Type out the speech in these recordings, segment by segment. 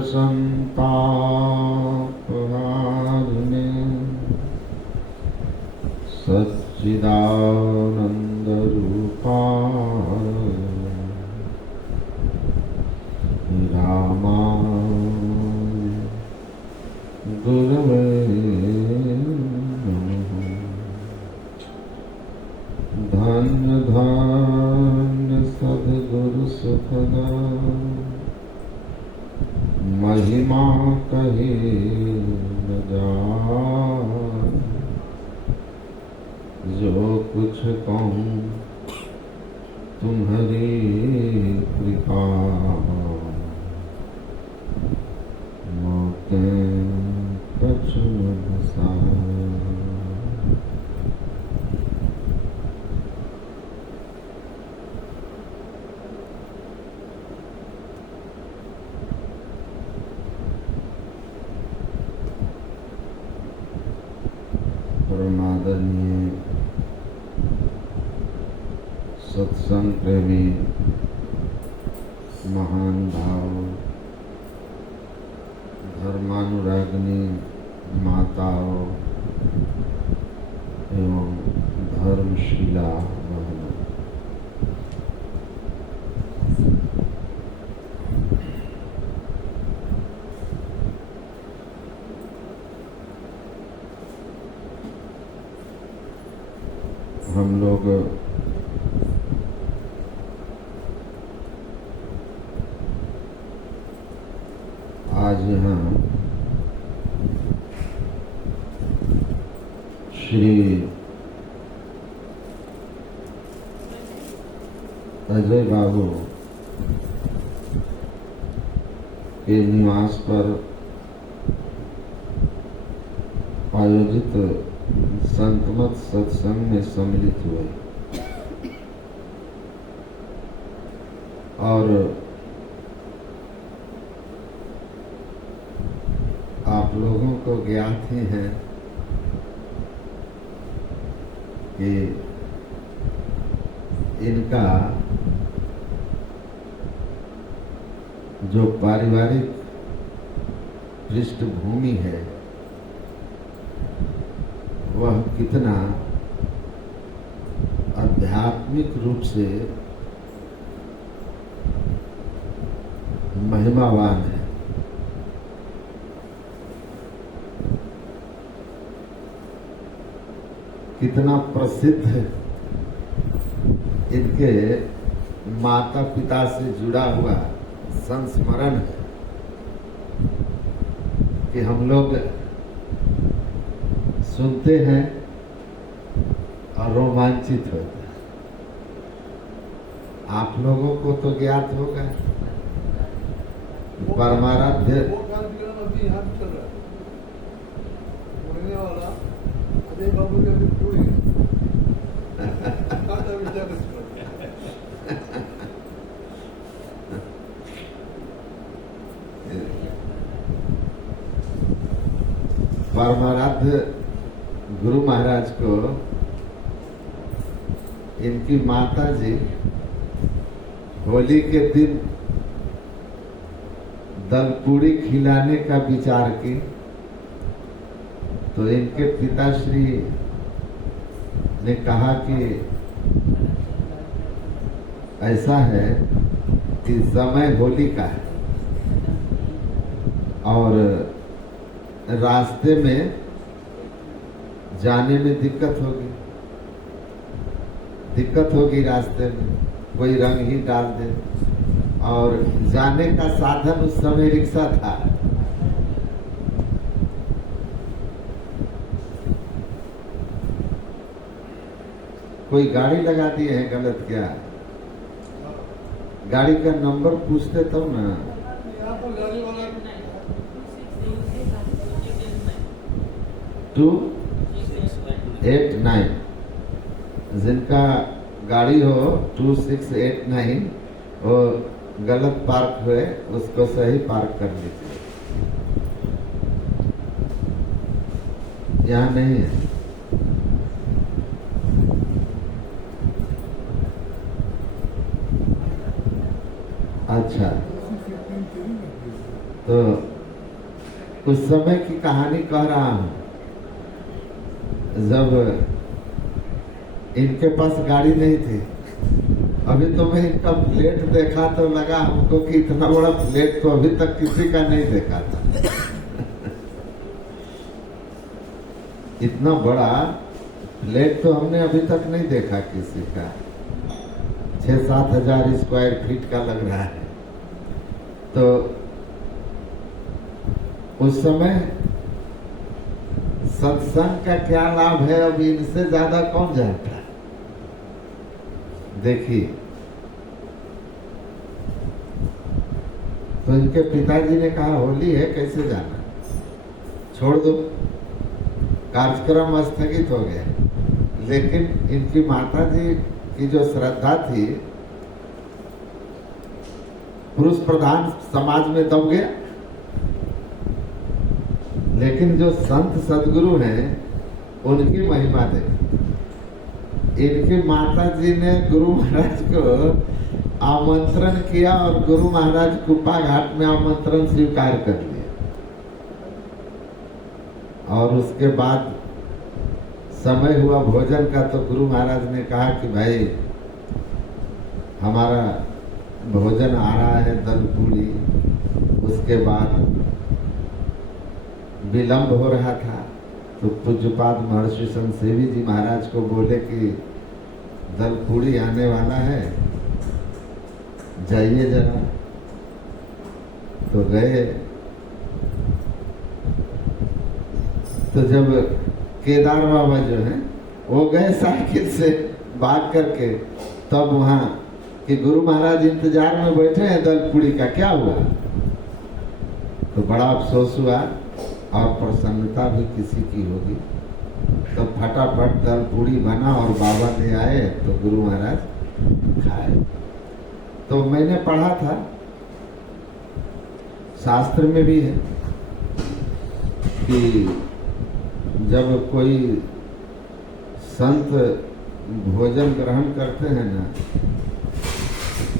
संतापहारिणे सच्चिदानन्दरूपाय रामाय गुरवे नमः। धन्य धन्य सद्गुरु सुखदा महिमा कहे न जाए। जो कुछ कहूँ तुम्हारी कृपा मौके कछु न बसाए। परमादरणीय सत्संग प्रेमी महान भाव धर्मानुरागिनी माताओं एवं धर्मशिला बहनों, हम लोग आज यहाँ श्री अजय बाबू के निवास पर आयोजित संतमत सत्संग में सम्मिलित हुए और आप लोगों को ज्ञात ही है कि इनका जो पारिवारिक पृष्ठभूमि है वह कितना आध्यात्मिक रूप से महिमावान है। कितना प्रसिद्ध है इनके माता पिता से जुड़ा हुआ संस्मरण है कि हम लोग सुनते हैं और रोमांचित होते हैं। आप लोगों को तो ज्ञात होगा परमाराध्य परमाराध्य गुरु महाराज को इनकी माता जी होली के दिन दलपूड़ी खिलाने का विचार की तो इनके पिताश्री ने कहा कि ऐसा है कि समय होली का है और रास्ते में जाने में दिक्कत होगी रास्ते में कोई रंग ही डाल दे और जाने का साधन उस समय रिक्शा था। कोई गाड़ी लगा दिए है गलत क्या? गाड़ी का नंबर पूछते तब ना। 2689 जिनका गाड़ी हो 2689 वो गलत पार्क हुए उसको सही पार्क कर लीजिए। यहाँ नहीं है। अच्छा तो उस समय की कहानी कह रहा हूं, जब इनके पास गाड़ी नहीं थी। अभी तो मैं इनका प्लेट देखा तो लगा हमको कि इतना बड़ा प्लेट तो अभी तक किसी का नहीं देखा था। इतना बड़ा प्लेट तो हमने अभी तक नहीं देखा किसी का। 6-7 हजार स्क्वायर फीट का लग रहा है। तो उस समय सत्संग का क्या लाभ है अब इनसे ज्यादा कौन जानता है। देखिए, तो इनके पिताजी ने कहा होली है कैसे जाना, छोड़ दो। कार्यक्रम स्थगित हो गया। लेकिन इनकी माताजी की जो श्रद्धा थी, पुरुष प्रधान समाज में दब गया। लेकिन जो संत सदगुरु हैं उनकी महिमा देखी। इनकी माताजी ने गुरु महाराज को आमंत्रण किया और गुरु महाराज कुप्पा घाट में आमंत्रण स्वीकार कर लिया। और उसके बाद समय हुआ भोजन का, तो गुरु महाराज ने कहा कि भाई हमारा भोजन आ रहा है, दल पूड़ी। उसके बाद विलंब हो रहा था, तो पूज्यपाद महर्षि संसेवी जी महाराज को बोले कि दल पूड़ी आने वाला है, जाइए जरा। तो गए। तो जब केदार बाबा जो हैं वो गए साइकिल से भाग करके, तब वहां कि गुरु महाराज इंतजार में बैठे हैं दल पूड़ी का, क्या हुआ। तो बड़ा अफसोस हुआ और प्रसन्नता भी किसी की होगी। तो फटाफट दल पूड़ी बना और बाबा ले आए, तो गुरु महाराज खाए। तो मैंने पढ़ा था, शास्त्र में भी है कि जब कोई संत भोजन ग्रहण करते हैं ना,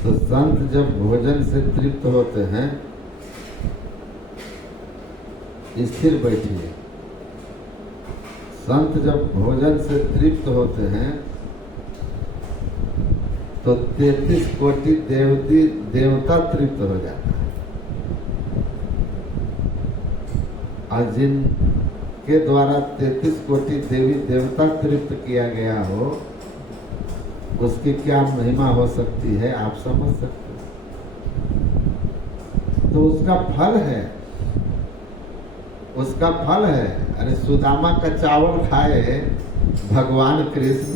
तो संत जब भोजन से तृप्त होते हैं, स्थिर बैठिए, संत जब भोजन से तृप्त होते हैं तो 33 कोटि देवता तृप्त हो जाता है। और जिनके द्वारा 33 कोटि देवी देवता तृप्त किया गया हो, उसकी क्या महिमा हो सकती है, आप समझ सकते हो। तो उसका फल है, उसका फल है। अरे सुदामा का चावल खाए भगवान कृष्ण,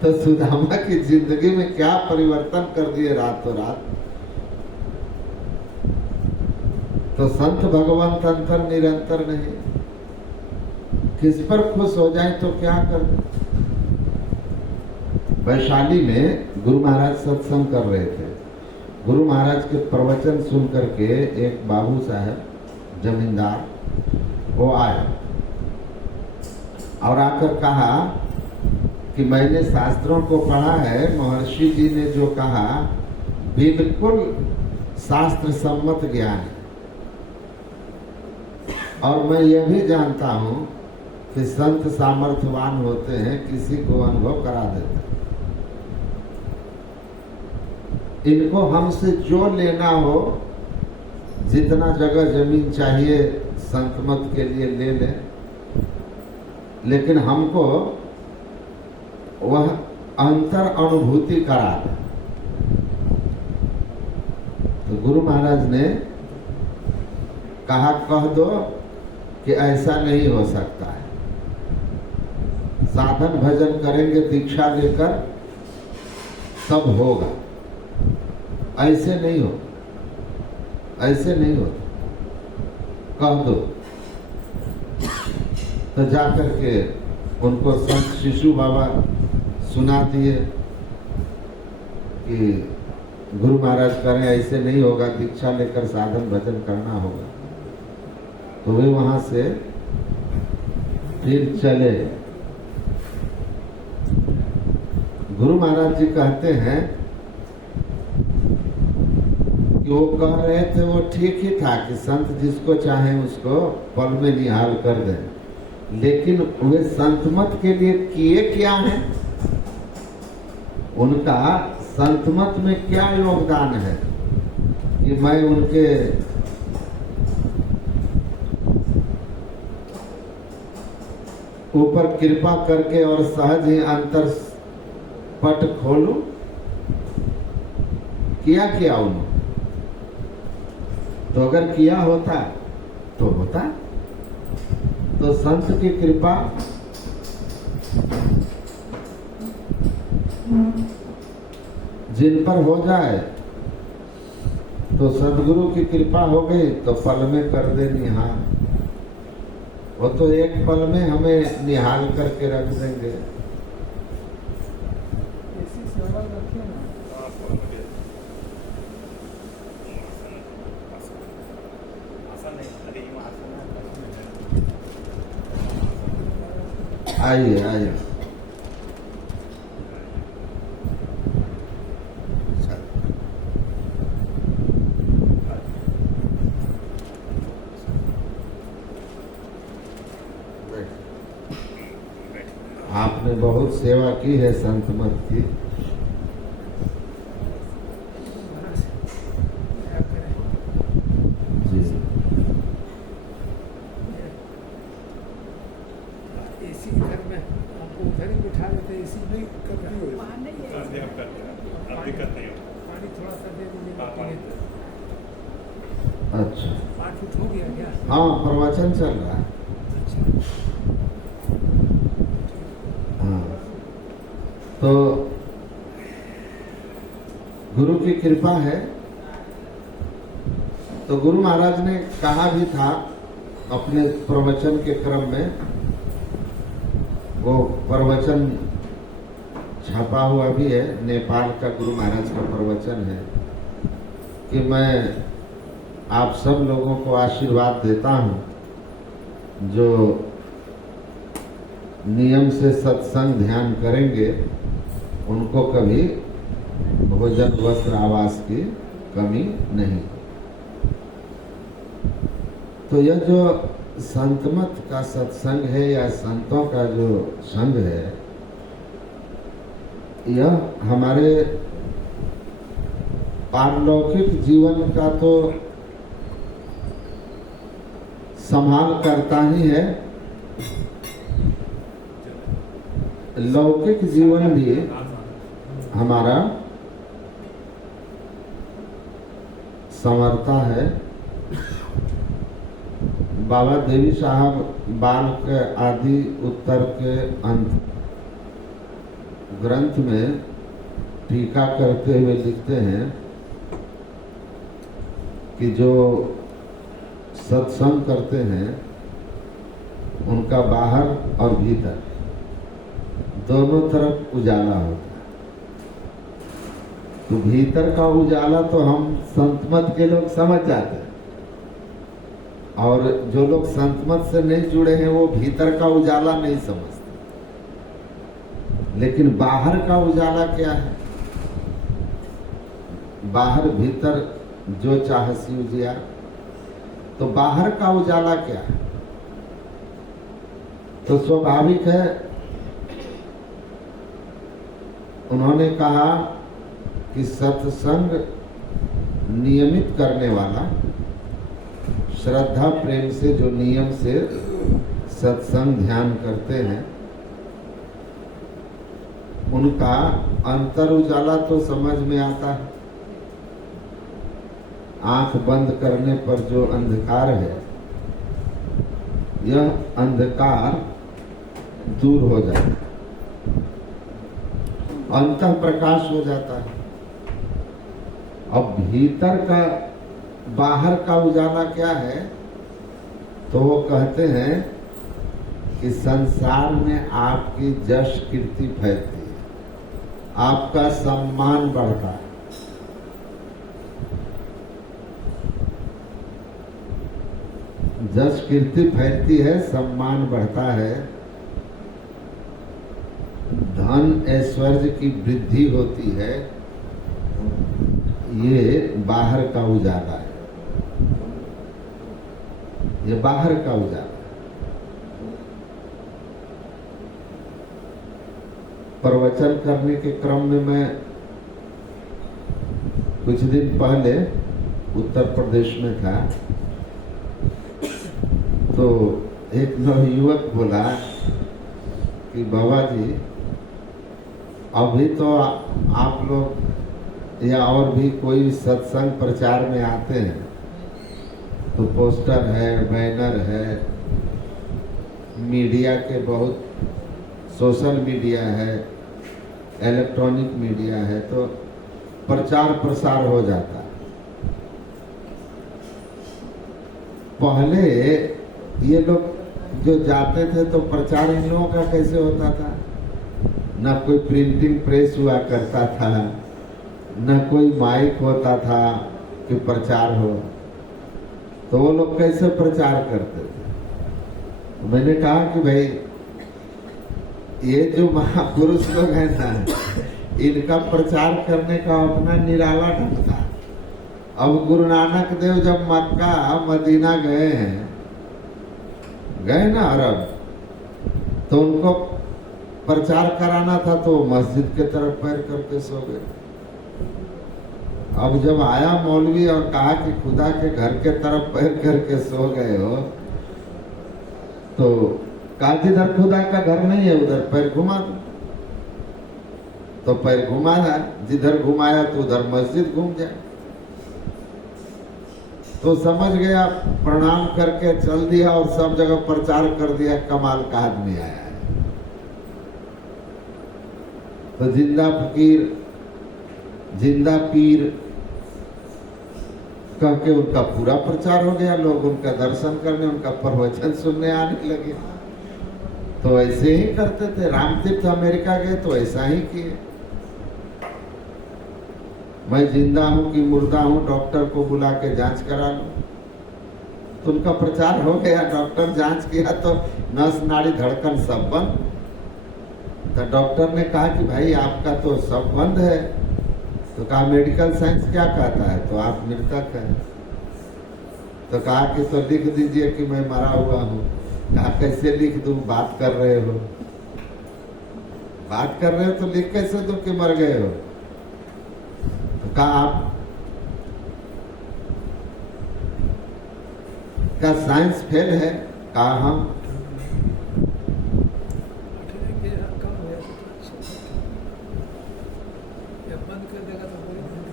तो सुदामा की जिंदगी में क्या परिवर्तन कर दिए रातों रात। तो संत भगवंत अंतर निरंतर नहीं, किस पर खुश हो जाए तो क्या कर दे। वैशाली में गुरु महाराज सत्संग कर रहे थे। गुरु महाराज के प्रवचन सुन करके एक बाबू साहब जमींदार वो आए और आकर कहा कि मैंने शास्त्रों को पढ़ा है, महर्षि जी ने जो कहा बिल्कुल शास्त्र सम्मत ज्ञान है। और मैं यह भी जानता हूं कि संत सामर्थ्यवान होते हैं, किसी को अनुभव करा देते हैं। इनको हमसे जो लेना हो, जितना जगह जमीन चाहिए संत मत के लिए ले लें, लेकिन हमको वह अंतर अनुभूति करा दे। तो गुरु महाराज ने कहा, कह दो कि ऐसा नहीं हो सकता है। साधन भजन करेंगे दीक्षा लेकर तब होगा, ऐसे नहीं हो, ऐसे नहीं हो, कह दो। तो जाकर के उनको संत शिशु बाबा सुना दिए कि गुरु महाराज करें, ऐसे नहीं होगा, दीक्षा लेकर साधन भजन करना होगा। तो वे वहां से फिर चले। गुरु महाराज जी कहते हैं कि वो कह रहे थे वो ठीक ही था कि संत जिसको चाहे उसको पल में निहाल कर दें, लेकिन वे संत मत के लिए किए क्या हैं, उनका संत मत में क्या योगदान है कि मैं उनके ऊपर कृपा करके और सहज ही अंतर पट खोलूं? किया क्या उन्होंने? तो अगर किया होता तो होता। तो संत की कृपा जिन पर हो जाए तो सदगुरु की कृपा हो गई तो पल में कर दे निहाल। वो तो एक पल में हमें निहाल करके रख देंगे। आइए आइए। आपने बहुत सेवा की है संत मत की। जी एसी घर में आपको उधर ही बिठा देते, एसी नहीं करते हो? पानी थोड़ा सा दे दीजिए। अच्छा, 8 फुट हो गया क्या? हाँ प्रवचन चल रहा है। हाँ, तो गुरु की कृपा है। तो गुरु महाराज ने कहा भी था अपने प्रवचन के क्रम में, वो प्रवचन छपा हुआ भी है, नेपाल का गुरु महाराज का प्रवचन है कि मैं आप सब लोगों को आशीर्वाद देता हूं जो नियम से सत्संग ध्यान करेंगे, उनको कभी भोजन वस्त्र आवास की कमी नहीं। तो यह जो संतमत का सत्संग है या संतों का जो संग है, यह हमारे पारलौकिक जीवन का तो संभाल करता ही है, लौकिक जीवन भी हमारा संवरता है। बाबा देवी साहब बाल के आदि उत्तर के अंत ग्रंथ में टीका करते हुए लिखते हैं कि जो सत्संग करते हैं उनका बाहर और भीतर दोनों तरफ उजाला होता है। तो भीतर का उजाला तो हम संतमत के लोग समझ जाते हैं, और जो लोग संतमत से नहीं जुड़े हैं वो भीतर का उजाला नहीं समझते। लेकिन बाहर का उजाला क्या है? बाहर भीतर जो चाहसी उजिया, तो बाहर का उजाला क्या है? तो स्वाभाविक है, उन्होंने कहा कि सत्संग नियमित करने वाला, श्रद्धा प्रेम से जो नियम से सत्संग ध्यान करते हैं, उनका अंतर उजाला तो समझ में आता है। आंख बंद करने पर जो अंधकार है, यह अंधकार दूर हो जाता है, अंतः प्रकाश हो जाता है। अब भीतर का बाहर का उजाला क्या है? तो वो कहते हैं कि संसार में आपकी यश कीर्ति फैलती है, आपका सम्मान बढ़ता है। यश कीर्ति फैलती है, सम्मान बढ़ता है, धन ऐश्वर्य की वृद्धि होती है, ये बाहर का उजाला है, ये बाहर का उजाला। प्रवचन करने के क्रम में मैं कुछ दिन पहले उत्तर प्रदेश में था, तो एक नवयुवक बोला कि बाबा जी अभी तो आप लोग या और भी कोई सत्संग प्रचार में आते हैं तो पोस्टर है, बैनर है, मीडिया के बहुत, सोशल मीडिया है, इलेक्ट्रॉनिक मीडिया है, तो प्रचार प्रसार हो जाता है। पहले ये लोग जो जाते थे तो प्रचार इन लोगों का कैसे होता था? न कोई प्रिंटिंग प्रेस हुआ करता था, न कोई माइक होता था कि प्रचार हो, तो वो लोग कैसे प्रचार करते थे? मैंने कहा कि भाई ये जो महापुरुष लोग हैं ना, इनका प्रचार करने का अपना निराला ढंग था। अब गुरु नानक देव जब मक्का मदीना गए ना अरब, तो उनको प्रचार कराना था तो मस्जिद के तरफ पैर करके सो गए। अब जब आया मौलवी और कहा कि खुदा के घर के तरफ पैर करके सो गए हो, तो कहा जिधर खुदा का घर नहीं है उधर पैर घुमा दो। तो पैर घुमाया, जिधर घुमाया तो उधर मस्जिद घूम जाए। तो समझ गया, प्रणाम करके चल दिया और सब जगह प्रचार कर दिया, कमाल का आदमी आया है। तो जिंदा फकीर, जिंदा पीर कह के उनका पूरा प्रचार हो गया। लोग उनका दर्शन करने, उनका प्रवचन सुनने आने लगे। तो ऐसे ही करते थे। रामतीर्थ अमेरिका गए तो ऐसा ही किए। मैं जिंदा हूं कि मुर्दा हूं, डॉक्टर को बुला के जांच करा लो, तो उनका प्रचार हो गया। डॉक्टर जांच किया तो नस नाड़ी धड़कन सब बंद। तो डॉक्टर ने कहा कि भाई आपका तो सब बंद है। तो कहा मेडिकल साइंस क्या कहता है? तो आप मृतक हैं। तो कहा कि तो लिख दीजिए कि मैं मरा हुआ हूँ। कहा कैसे लिख दूं? बात कर रहे हो, बात कर रहे हो तो लिख कैसे दूं कि मर गए हो? तो कहा आप क्या साइंस फेल है? कहा हम।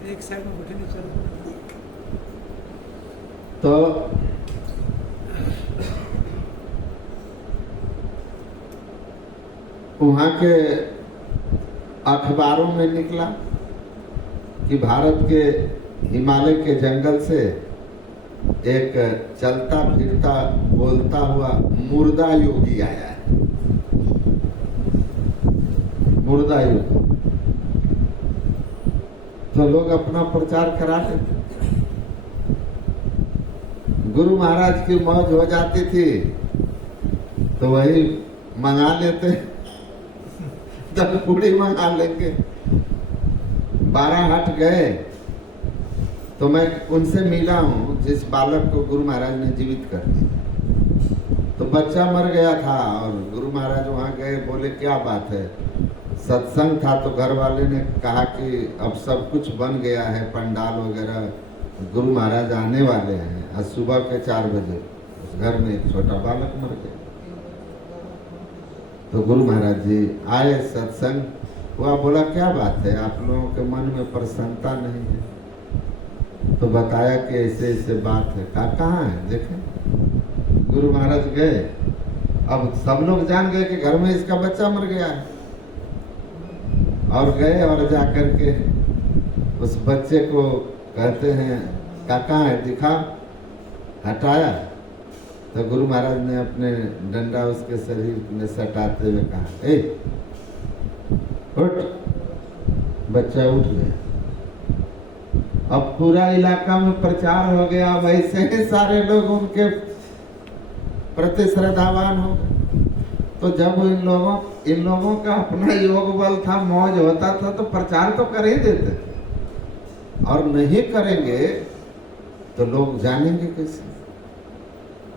एक साइड में बैठे नहीं चल। तो वहां के अखबारों में निकला कि भारत के हिमालय के जंगल से एक चलता फिरता बोलता हुआ मुर्दा योगी आया है। मुर्दा योगी। तो लोग अपना प्रचार कराते थे। गुरु महाराज की मौज हो जाती थी तो वही मंगा लेते, 10 पूड़ी मंगा लेंगे। 12 हट गए तो मैं उनसे मिला हूँ जिस बालक को गुरु महाराज ने जीवित कर दिया। तो बच्चा मर गया था और गुरु महाराज वहाँ गए, बोले क्या बात है? सत्संग था तो घर वाले ने कहा कि अब सब कुछ बन गया है, पंडाल वगैरह, गुरु महाराज आने वाले हैं। आज सुबह के 4 बजे उस घर में एक छोटा बालक मर गया। तो गुरु महाराज जी आए, सत्संग हुआ। बोला क्या बात है, आप लोगों के मन में प्रसन्नता नहीं है? तो बताया कि ऐसे ऐसे बात है। कहा कहाँ है देखें। गुरु महाराज गए। अब सब लोग जान गए कि घर में इसका बच्चा मर गया है, और गए और जाकर के उस बच्चे को कहते हैं कहाँ है, दिखा। हटाया तो गुरु महाराज ने अपने डंडा उसके शरीर में सटाते हुए कहा, ए उठ। बच्चा उठ गया। अब पूरा इलाका में प्रचार हो गया। वैसे ही सारे लोग उनके प्रति श्रद्धावान हो गए। तो जब इन लोगों का अपना योग बल था, मौज होता था, तो प्रचार तो कर ही देते थे। और नहीं करेंगे तो लोग जानेंगे कैसे?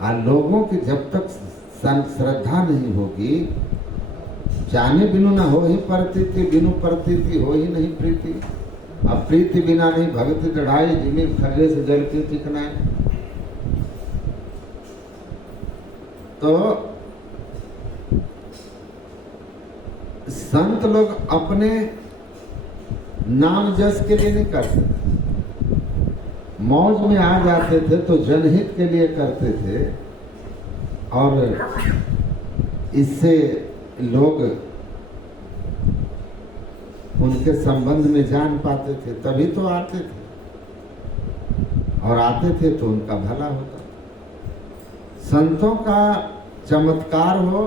और लोगों की जब तक श्रद्धा नहीं होगी, जाने बिनु न हो ही प्रतीति, बिनु प्रतीति हो ही नहीं प्रीति। अब प्रीति बिना नहीं भक्ति चढ़ाई, जिमी खगे से जल क्यों चिकना है। तो संत लोग अपने नाम जस के लिए नहीं करते थे, मौज में आ जाते थे तो जनहित के लिए करते थे, और इससे लोग उनके संबंध में जान पाते थे, तभी तो आते थे, और आते थे तो उनका भला होता। संतों का चमत्कार हो,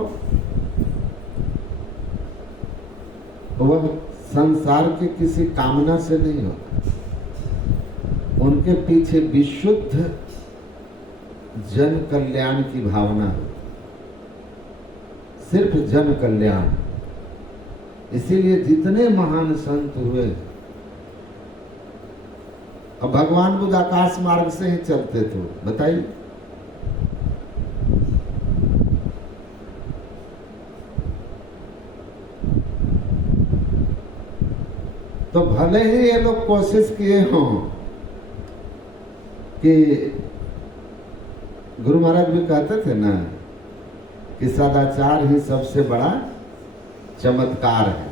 वह संसार के किसी कामना से नहीं होता, उनके पीछे विशुद्ध जन कल्याण की भावना होती, सिर्फ जन कल्याण। इसीलिए जितने महान संत हुए, अब भगवान बुद्ध आकाश मार्ग से ही चलते थे, बताइए। तो भले ही ये लोग कोशिश किए हों कि गुरु महाराज भी कहते थे ना कि सदाचार ही सबसे बड़ा चमत्कार है,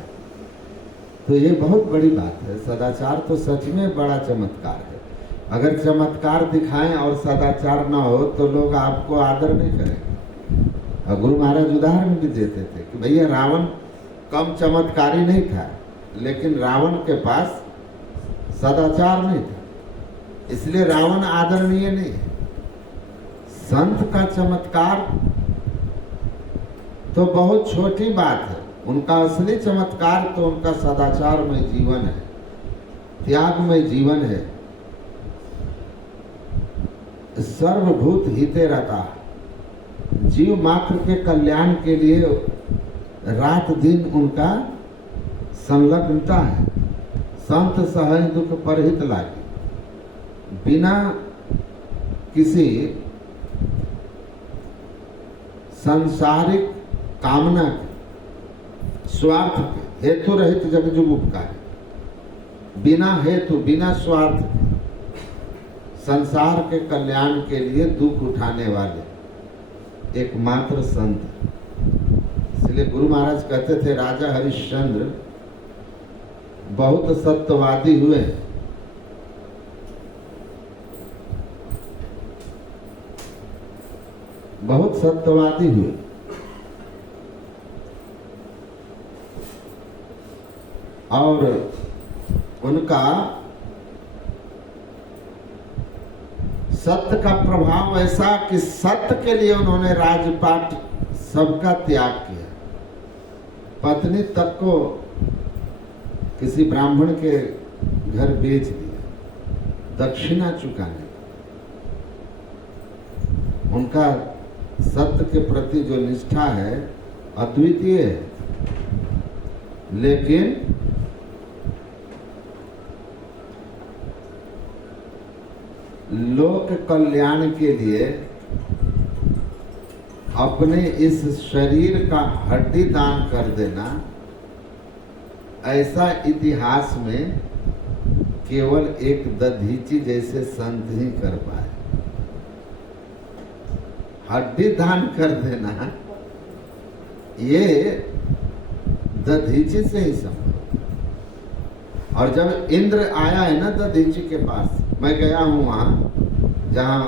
तो ये बहुत बड़ी बात है। सदाचार तो सच में बड़ा चमत्कार है। अगर चमत्कार दिखाएं और सदाचार ना हो तो लोग आपको आदर नहीं करेंगे। और गुरु महाराज उदाहरण भी देते थे कि भैया रावण कम चमत्कारी नहीं था, लेकिन रावण के पास सदाचार नहीं था, इसलिए रावण आदरणीय नहीं है। संत का चमत्कार तो बहुत छोटी बात है, उनका असली चमत्कार तो उनका सदाचार में जीवन है, त्याग में जीवन है, सर्वभूत हिते रहता है, जीव मात्र के कल्याण के लिए रात दिन उनका संलग्नता है। संत सहज दुख परहित लागे, बिना किसी सांसारिक कामना के, स्वार्थ के, हेतु रहित जगजुग उपकारी, बिना हेतु बिना स्वार्थ के संसार के कल्याण के लिए दुख उठाने वाले एकमात्र संत। इसलिए गुरु महाराज कहते थे राजा हरिश्चंद्र बहुत सत्यवादी हुए, बहुत सत्यवादी हुए, और उनका सत्य का प्रभाव ऐसा कि सत्य के लिए उन्होंने राजपाट सबका त्याग किया। पत्नी तक को किसी ब्राह्मण के घर बेच दिया दक्षिणा चुकाने। उनका सत्य के प्रति जो निष्ठा है अद्वितीय है, लेकिन लोक कल्याण के लिए अपने इस शरीर का हड्डी दान कर देना, ऐसा इतिहास में केवल एक दधीची जैसे संत ही कर पाए। हड्डी दान कर देना ये दधीची से ही संभव। और जब इंद्र आया है ना दधीची के पास, मैं गया हूं वहां जहां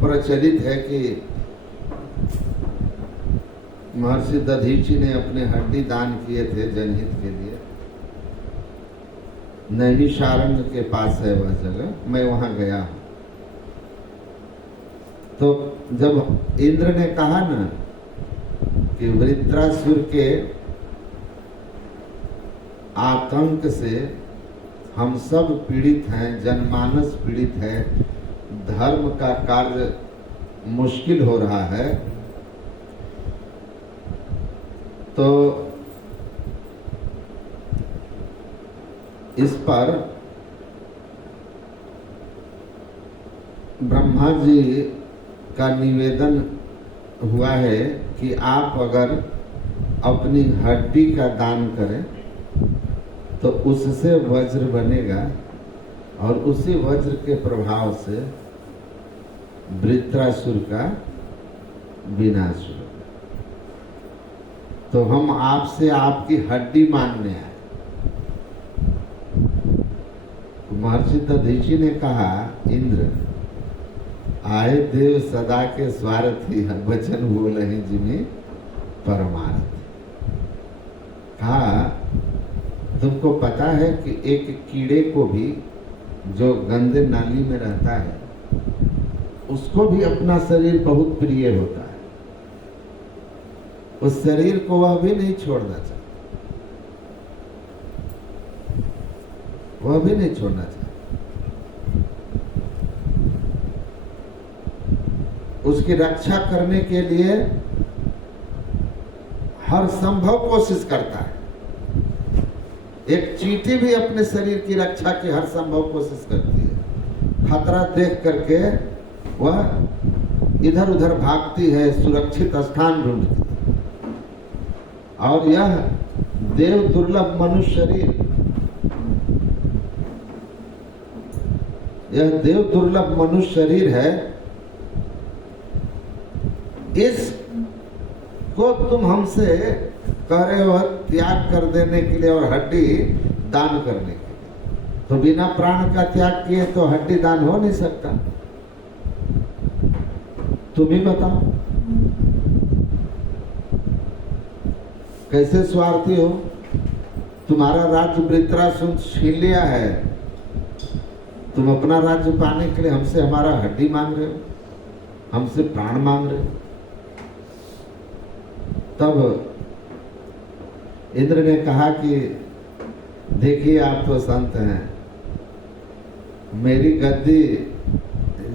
प्रचलित है कि महर्षि दधीची ने अपने हड्डी दान किए थे जनहित के लिए। नैमिषारण्य के पास है वह जगह, मैं वहां गया हूं। तो जब इंद्र ने कहा ना कि वृत्रासुर के आतंक से हम सब पीड़ित हैं, जनमानस पीड़ित है, धर्म का कार्य मुश्किल हो रहा है, तो इस पर ब्रह्मा जी का निवेदन हुआ है कि आप अगर अपनी हड्डी का दान करें तो उससे वज्र बनेगा और उसी वज्र के प्रभाव से वृत्रासुर का विनाश होगा। तो हम आपसे आपकी हड्डी मांगने आए। महर्षि दधीचि ने कहा, इंद्र आए देव सदा के स्वार्थी वचन बोलहि जिमि परमार्थ। कहा, तुमको पता है कि एक कीड़े को भी जो गंदे नाली में रहता है उसको भी अपना शरीर बहुत प्रिय होता है। उस शरीर को वह भी नहीं छोड़ना चाहता, वह भी नहीं छोड़ना चाहता। उसकी रक्षा करने के लिए हर संभव कोशिश करता है। एक चींटी भी अपने शरीर की रक्षा की हर संभव कोशिश करती है। खतरा देख करके वह इधर उधर भागती है, सुरक्षित स्थान ढूंढती है। और यह देव दुर्लभ मनुष्य शरीर, यह देव दुर्लभ मनुष्य शरीर है। इस को तुम हमसे कह रहे हो त्याग कर देने के लिए और हड्डी दान करने के लिए, तो बिना प्राण का त्याग किए तो हड्डी दान हो नहीं सकता। तुम ही बताओ कैसे स्वार्थी हो। तुम्हारा राज्य वृत्रासुर छीन लिया है, तुम अपना राज्य पाने के लिए हमसे हमारा हड्डी मांग रहे हो, हमसे प्राण मांग रहे हो। तब इंद्र ने कहा कि देखिए आप तो संत हैं, मेरी गद्दी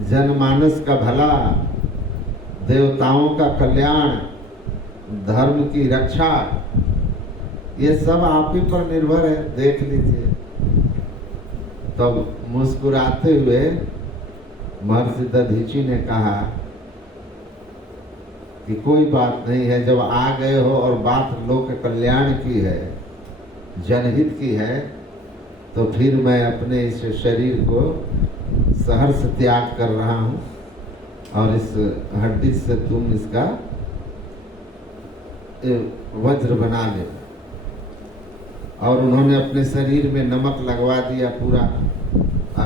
जनमानस का भला, देवताओं का कल्याण, धर्म की रक्षा, ये सब आप ही पर निर्भर है, देख लीजिए। तब मुस्कुराते हुए महर्षि दधीचि ने कहा कि कोई बात नहीं है, जब आ गए हो और बात लोक कल्याण की है, जनहित की है, तो फिर मैं अपने इस शरीर को सहर्ष त्याग कर रहा हूँ और इस हड्डी से तुम इसका वज्र बना ले। और उन्होंने अपने शरीर में नमक लगवा दिया पूरा।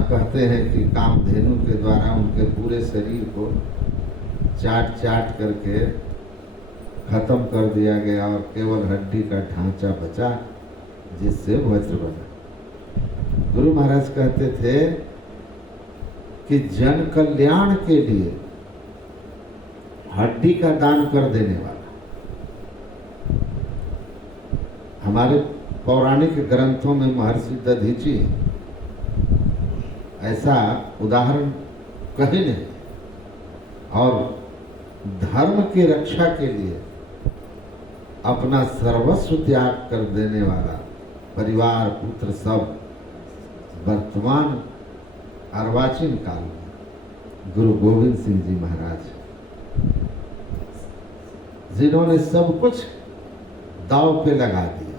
कहते हैं कि कामधेनु के द्वारा उनके पूरे शरीर को चाट चाट करके खत्म कर दिया गया और केवल हड्डी का ढांचा बचा, जिससे वज्र बना। गुरु महाराज कहते थे कि जन कल्याण के लिए हड्डी का दान कर देने वाला, हमारे पौराणिक ग्रंथों में महर्षि दधीचि ऐसा उदाहरण कहीं नहीं। और धर्म की रक्षा के लिए अपना सर्वस्व त्याग कर देने वाला, परिवार पुत्र सब, वर्तमान अर्वाचीन काल में गुरु गोविंद सिंह जी महाराज, जिन्होंने सब कुछ दांव पे लगा दिया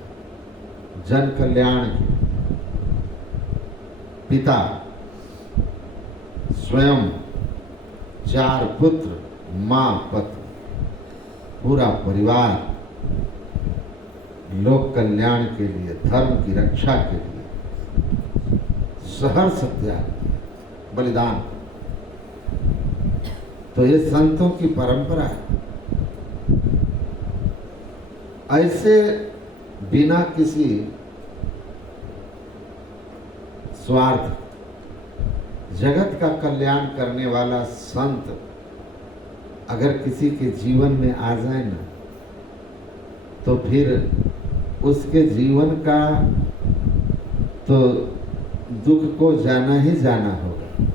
जन कल्याण के। पिता स्वयं, 4 पुत्र, मां, पत्नी, पूरा परिवार लोक कल्याण के लिए, धर्म की रक्षा के लिए सहर्ष त्याग, बलिदान। तो ये संतों की परंपरा है। ऐसे बिना किसी स्वार्थ जगत का कल्याण करने वाला संत अगर किसी के जीवन में आ जाए ना, तो फिर उसके जीवन का तो दुख को जाना ही जाना होगा।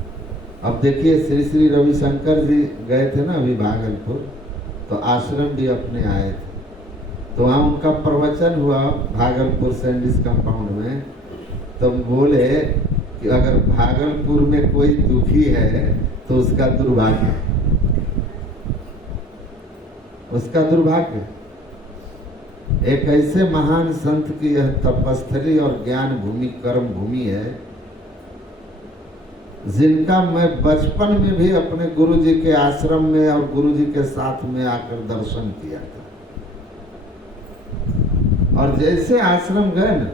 अब देखिए श्री श्री रविशंकर जी गए थे ना अभी भागलपुर, तो आश्रम भी अपने आए थे, तो वहाँ उनका प्रवचन हुआ भागलपुर सैंडिस कंपाउंड में। तो बोले कि अगर भागलपुर में कोई दुखी है तो उसका दुर्भाग्य, उसका दुर्भाग्य। एक ऐसे महान संत की यह तपस्थली और ज्ञान भूमि, कर्म भूमि है, जिनका मैं बचपन में भी अपने गुरु जी के आश्रम में और गुरु जी के साथ में आकर दर्शन किया था। और जैसे आश्रम गए ना,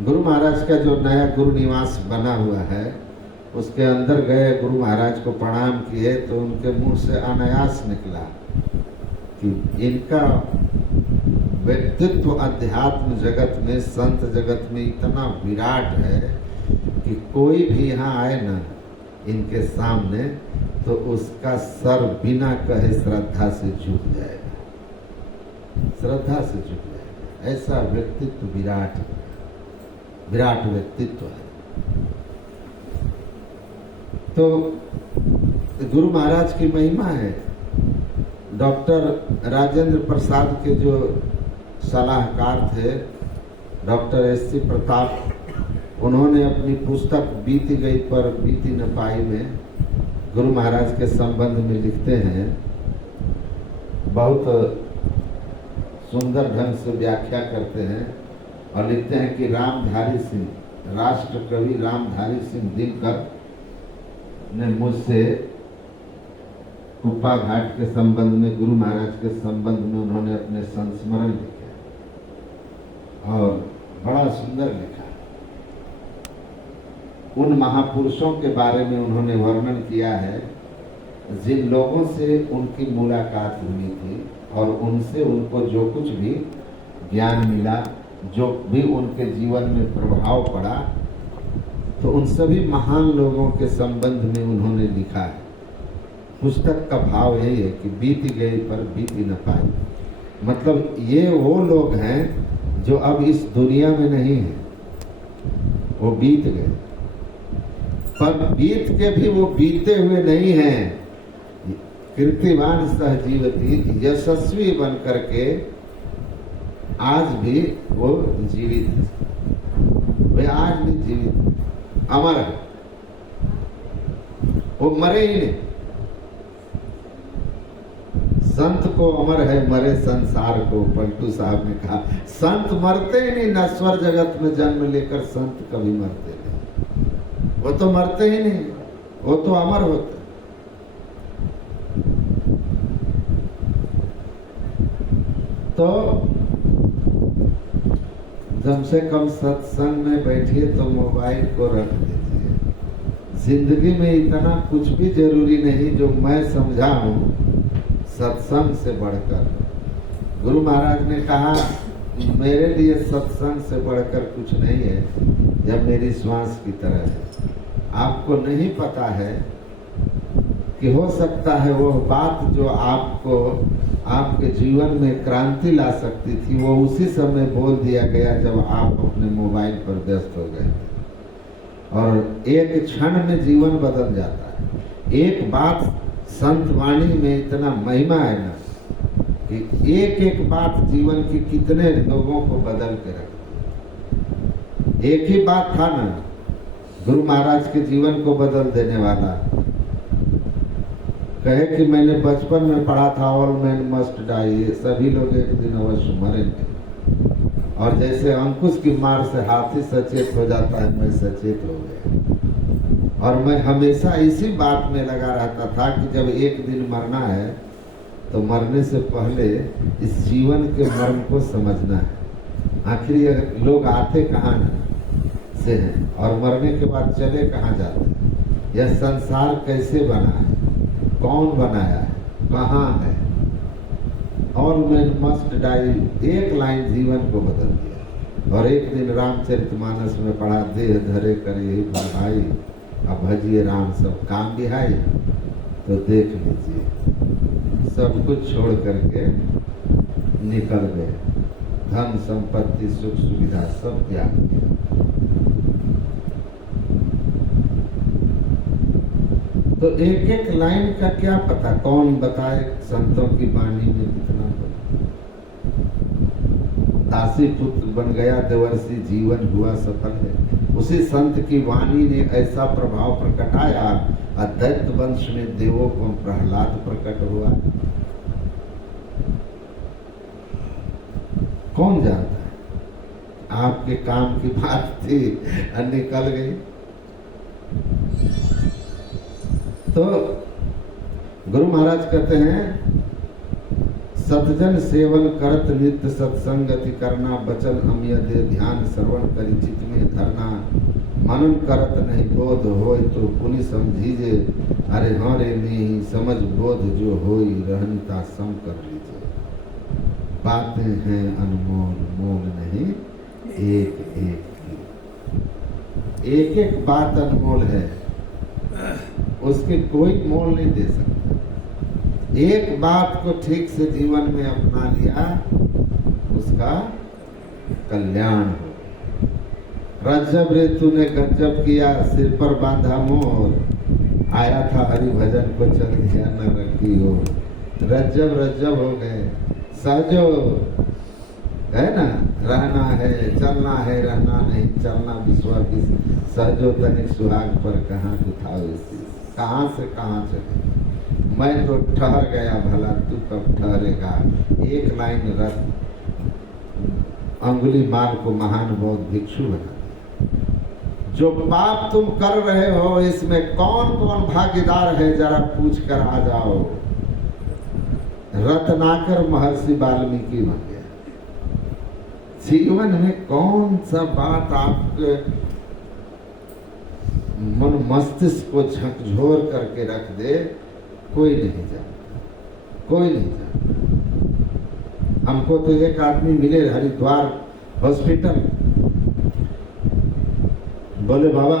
गुरु महाराज का जो नया गुरु निवास बना हुआ है, उसके अंदर गए, गुरु महाराज को प्रणाम किए, तो उनके मुंह से अनायास निकला कि इनका व्यक्तित्व अध्यात्म जगत में, संत जगत में इतना विराट है कि कोई भी यहाँ आए ना इनके सामने तो उसका सर बिना कहे श्रद्धा से झुक जाएगा, श्रद्धा से झुक जाएगा। ऐसा व्यक्तित्व विराट, विराट व्यक्तित्व है। तो गुरु महाराज की महिमा है। डॉक्टर राजेंद्र प्रसाद के जो सलाहकार थे, डॉक्टर एस.सी. प्रताप, उन्होंने अपनी पुस्तक बीती गई पर बीती न पाई में गुरु महाराज के संबंध में लिखते हैं, बहुत सुंदर ढंग से व्याख्या करते हैं और लिखते हैं कि रामधारी सिंह, राष्ट्र कवि रामधारी सिंह दिनकर ने मुझसे कुप्पा घाट के संबंध में, गुरु महाराज के संबंध में उन्होंने अपने संस्मरण लिखे और बड़ा सुंदर लिखा। उन महापुरुषों के बारे में उन्होंने वर्णन किया है जिन लोगों से उनकी मुलाकात हुई थी और उनसे उनको जो कुछ भी ज्ञान मिला, जो भी उनके जीवन में प्रभाव पड़ा, तो उन सभी महान लोगों के संबंध में उन्होंने लिखा है। पुस्तक का भाव यही है कि बीत गई पर बीती न पाई। मतलब ये वो लोग हैं जो अब इस दुनिया में नहीं है, वो बीत गए, पर बीत के भी वो बीते हुए नहीं हैं। कीर्तिवान सहजीवती, यशस्वी बन करके आज भी वो जीवित है, वे आज भी जीवित, अमर है, वो मरे ही नहीं। संत को अमर है, मरे संसार को, पलटू साहब ने कहा। संत मरते ही नहीं, नश्वर जगत में जन्म लेकर संत कभी मरते नहीं, वो तो मरते ही नहीं, वो तो अमर होते। तो कम से कम सत्संग में बैठिए तो मोबाइल को रख दीजिए। जिंदगी में इतना कुछ भी जरूरी नहीं जो मैं समझा हूँ सत्संग से बढ़कर। गुरु महाराज ने कहा मेरे लिए सत्संग से बढ़कर कुछ नहीं है, जब मेरी श्वास की तरह है। आपको नहीं पता है कि हो सकता है वो बात जो आपको आपके जीवन में क्रांति ला सकती थी, वो उसी समय बोल दिया गया जब आप अपने मोबाइल पर व्यस्त हो गए। और एक क्षण में जीवन बदल जाता है। एक बात संत वाणी में इतना महिमा है ना कि एक एक बात जीवन की कितने लोगों को बदल के रख। एक ही बात था ना गुरु महाराज के जीवन को बदल देने वाला। कहे कि मैंने बचपन में पढ़ा था ऑल मैन मस्ट डाई, सभी लोग एक दिन अवश्य मरेंगे। और जैसे अंकुश की मार से हाथी सचेत हो जाता है, मैं सचेत हो गया। और मैं हमेशा इसी बात में लगा रहता था कि जब एक दिन मरना है तो मरने से पहले इस जीवन के मर्म को समझना है। आखिर ये लोग आते कहाँ से हैं और मरने के बाद चले कहाँ जाते हैं, यह संसार कैसे बना है, कौन बनाया है, कहाँ है। ऑल मैन मस्ट डाई एक लाइन जीवन को बदल दिया। और एक दिन रामचरितमानस में पढ़ा, देह धरे करे भाई अब भजिए राम सब काम बिहाई। तो देख लीजिए सब कुछ छोड़ करके निकल गए, धन संपत्ति सुख सुविधा सब त्याग दिया। तो एक एक लाइन का क्या पता, कौन बताए संतों की वाणी में कितना दासी पुत्र बन गया, देवर्षि जीवन हुआ सफल है। उसी संत की वाणी ने ऐसा प्रभाव प्रकटाया, दैत्य वंश में देवों को प्रहलाद प्रकट हुआ। कौन जानता है, आपके काम की बात थी और निकल गई। तो गुरु महाराज कहते हैं, सतजन सेवन करत नित्य सत्संगति करना, बचन अमिय दे ध्यान श्रवण करी चित में धरना, मनन करत नहीं बोध होय तो पुनि समझीजे, अरे हाँ रे नहीं समझ बोध जो होई रहनता सम कर लीजिए। बातें हैं अनमोल मोल नहीं एक एक की, एक एक बात अनमोल है, उसके कोई मोल नहीं दे सकता। एक बात को ठीक से जीवन में अपना लिया, उसका कल्याण हो। रज्जब रे तूने गज्जब किया, सिर पर बांधा मोर, आया था हरि भजन को चल दिया न रखी हो। रज्जब रज्जब हो गए, सहजो है ना, रहना है चलना है, रहना नहीं चलना विश्वा की सहजो तनिक सुहाग पर कहाँ दिखाओ, कहाँ से कहाँ चले। मैं तो ठहर गया, भला तू कब ठहरेगा। एक लाइन रख, अंगुली माल को महान बौद्ध भिक्षु बना। जो पाप तुम कर रहे हो इसमें कौन कौन भागीदार है, जरा पूछ कर आ जाओ। रत्नाकर महर्षि वाल्मीकि बन गया। जीवन में कौन सा बात आपके मन मस्तिष्क को झकझोर करके रख दे, कोई नहीं जानता, कोई नहीं जानता। हमको तो एक आदमी मिले हरिद्वार हॉस्पिटल, बोले बाबा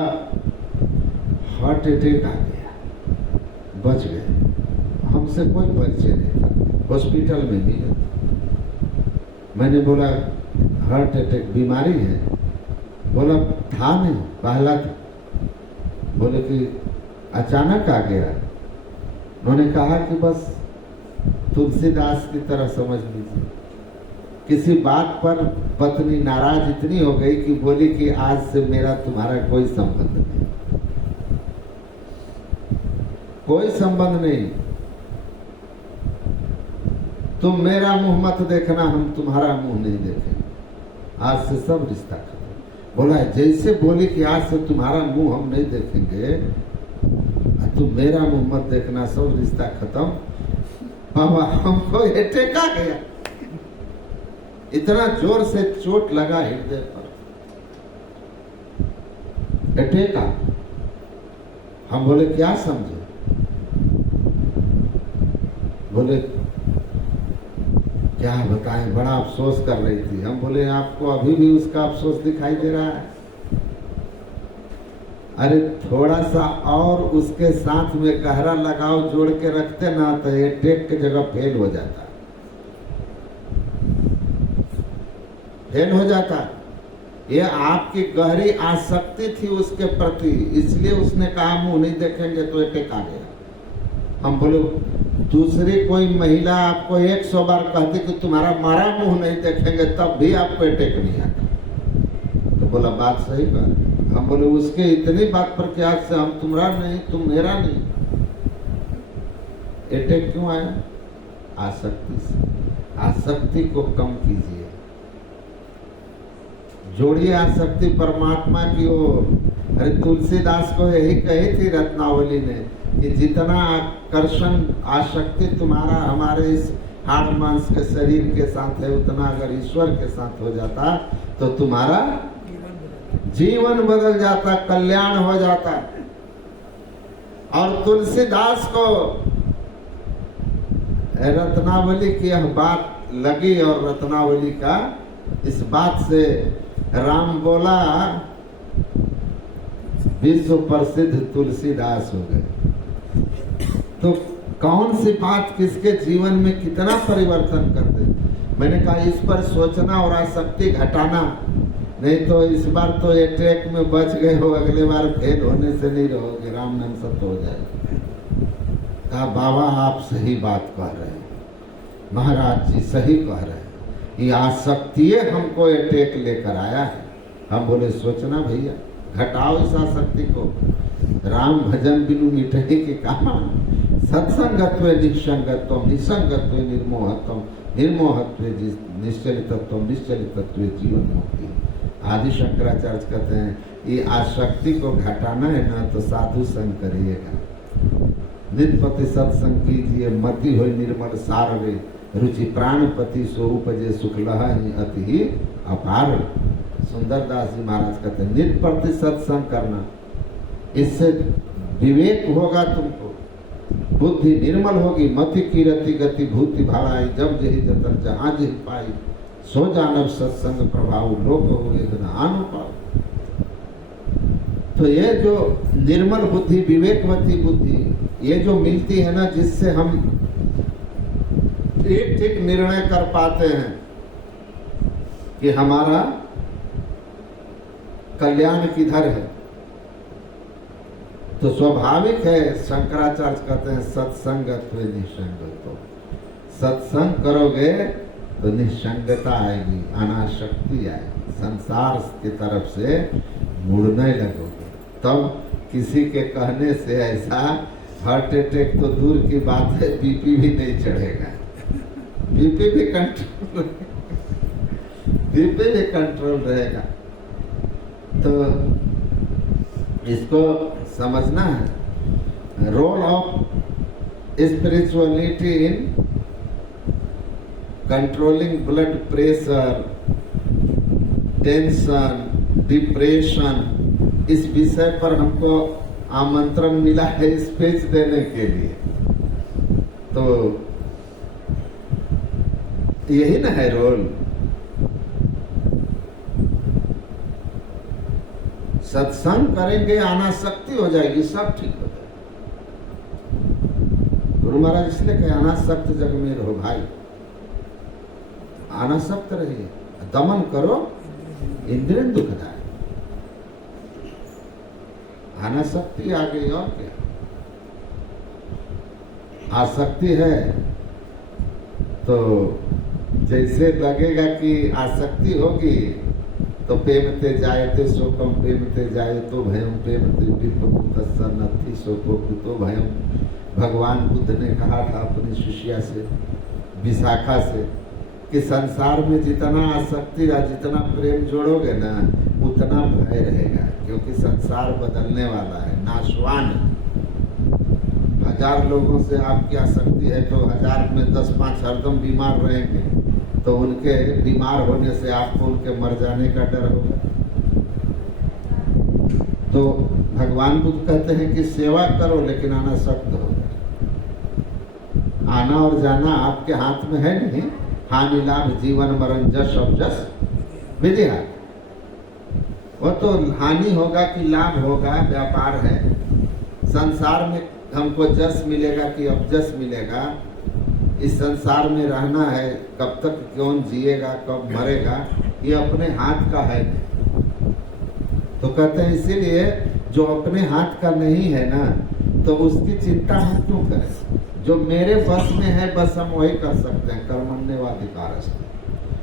हार्ट अटैक आ गया, बच गए। हमसे कोई परिचय नहीं था, हॉस्पिटल में मिले। मैंने बोला हार्ट अटैक बीमारी है? बोला था नहीं, पहला था। बोले कि अचानक आ गया? उन्होंने कहा कि बस तुलसीदास की तरह समझ लीजिए, किसी बात पर पत्नी नाराज इतनी हो गई कि बोली कि आज से मेरा तुम्हारा कोई संबंध नहीं, कोई संबंध नहीं, तुम मेरा मुंह मत देखना, हम तुम्हारा मुंह नहीं देखेंगे, आज से सब रिश्ता खत्म। बोला जैसे बोली कि आज से तुम्हारा मुंह हम नहीं देखेंगे, तुम मेरा मुंह मत देखना, सब रिश्ता खत्म। बाबा हमको अटैक आ गया, इतना जोर से चोट लगा हृदय पर, अटैक आ। हम बोले क्या समझे? बोले क्या बताएं, बड़ा अफसोस कर रही थी। हम बोले आपको अभी भी उसका अफसोस दिखाई दे रहा है? अरे थोड़ा सा और उसके साथ में गहरा लगाव जोड़ के रखते ना तो ये टेक की जगह फेल हो जाता, फेल हो जाता। ये आपकी गहरी आसक्ति थी उसके प्रति, इसलिए उसने कहा मुंह नहीं देखेंगे तो अटैक आ गया। हम बोले दूसरी कोई महिला आपको 100 बार कहती कि तुम्हारा मारा मुंह नहीं देखेंगे तब भी आपको अटैक नहीं आता, तो बोला बात सही कर। हम बोले उसके इतनी बात पर क्या से हम तुम्हारा नहीं तुम मेरा नहीं, अटैक क्यों आया? आसक्ति से। आसक्ति को कम कीजिए, जोड़िए आसक्ति परमात्मा की ओर। अरे तुलसीदास को यही कही थी रत्नावली ने कि जितना आकर्षण आसक्ति तुम्हारा हमारे इस हाड़ मांस के शरीर के साथ है, उतना अगर ईश्वर के साथ हो जाता तो तुम्हारा जीवन बदल जाता, कल्याण हो जाता। और तुलसीदास को रत्नावली की यह बात लगी और रत्नावली का इस बात से राम बोला, विश्व प्रसिद्ध तुलसीदास हो गए। तो कौन सी बात किसके जीवन में कितना परिवर्तन कर दे। मैंने कहा इस पर सोचना और आसक्ति घटाना, नहीं तो इस बार तो अटैक में बच गए हो, अगले बार फेल होने से नहीं रहोगे, राम नाम सत्य हो जाएगा। कहा बाबा आप सही बात कह रहे हैं, महाराज जी सही कह रहे हैं, ये आसक्ति हमको अटैक लेकर आया है। हम बोले सोचना भैया, घटाओ इस आसक्ति को। राम भजन बिनु मिटहि के कहा, सत्संगत्व निसंगत्व, निसंगत्व निर्मोहत्व, निर्मोहत्व निश्चलितत्व, निश्चलितत्व जीवन मुक्ति। आदि शंकराचार्य कहते हैं ये आसक्ति को घटाना है ना तो साधु संग करिएगा। नित्पति सत्संग कीजिए, मति हो निर्मल सार रे, रुचि प्राणपति सो उपजे सुख लह अति ही अपार। सुंदरदास जी महाराज कहते हैं नित्प्रति सत्संग करना, इससे विवेक होगा तुमको, बुद्धि निर्मल होगी, मति की रति गति भूति भाई, जब जही जतन जहाँ जही पाई, सो जानव सत्संग प्रभाव, लोक होगे न आनु पाओ। तो ये जो निर्मल बुद्धि, विवेकवती बुद्धि, ये जो मिलती है ना, जिससे हम ठीक ठीक निर्णय कर पाते हैं कि हमारा कल्याण किधर है, तो स्वाभाविक है। शंकराचार्य कहते हैं सत्संगत्व निसंगत्व, सत्संग करोगे तो निसंगता आएगी, अनासक्ति आएगी, संसार की तरफ से मुड़ने लगोगे। तब किसी के कहने से ऐसा हार्ट अटैक तो दूर की बात है, बीपी भी नहीं चढ़ेगा, बीपी भी कंट्रोल, बीपी भी कंट्रोल रहेगा। तो इसको समझना है। Role of spirituality in controlling blood pressure, tension, depression, इस विषय पर हमको आमंत्रण मिला है स्पीच देने के लिए। तो यही ना है रोल। सत्संग करेंगे, अनासक्ति हो जाएगी, सब ठीक हो जाएगा। गुरु महाराज इसलिए कहे अनासक्त जग में रहो भाई, अनासक्त रहिए, दमन करो इंद्रिय दुखदाय। अनासक्ति आ गई और क्या, आसक्ति है तो जैसे लगेगा कि आसक्ति होगी तो पेमते जायते शोकम पेमते जायतो भयम पेमते विपत्ति शोको कुतो भयम। भगवान बुद्ध ने कहा था अपनी शिष्या से, विशाखा से, कि संसार में जितना आसक्ति या जितना प्रेम जोड़ोगे ना उतना भय रहेगा, क्योंकि संसार बदलने वाला है, नाशवान है। 1000 लोगों से आपकी आसक्ति है तो 1000 में 10-5 हरदम बीमार रहेंगे, तो उनके बीमार होने से आपको उनके मर जाने का डर होगा। तो भगवान बुद्ध कहते हैं कि सेवा करो लेकिन अनासक्त हो। आना और जाना आपके हाथ में है नहीं, हानि लाभ जीवन मरण जस अब जस विद्या। वो तो हानि होगा कि लाभ होगा, व्यापार है। संसार में हमको जस मिलेगा कि अपजस मिलेगा, इस संसार में रहना है, कब तक कौन जिएगा कब मरेगा ये अपने हाथ का है। तो कहते हैं इसीलिए जो अपने हाथ का नहीं है ना तो उसकी चिंता हम क्यों करें। जो मेरे बस में है बस हम वही कर सकते हैं, कर्मण्येवाधिकारस्ते।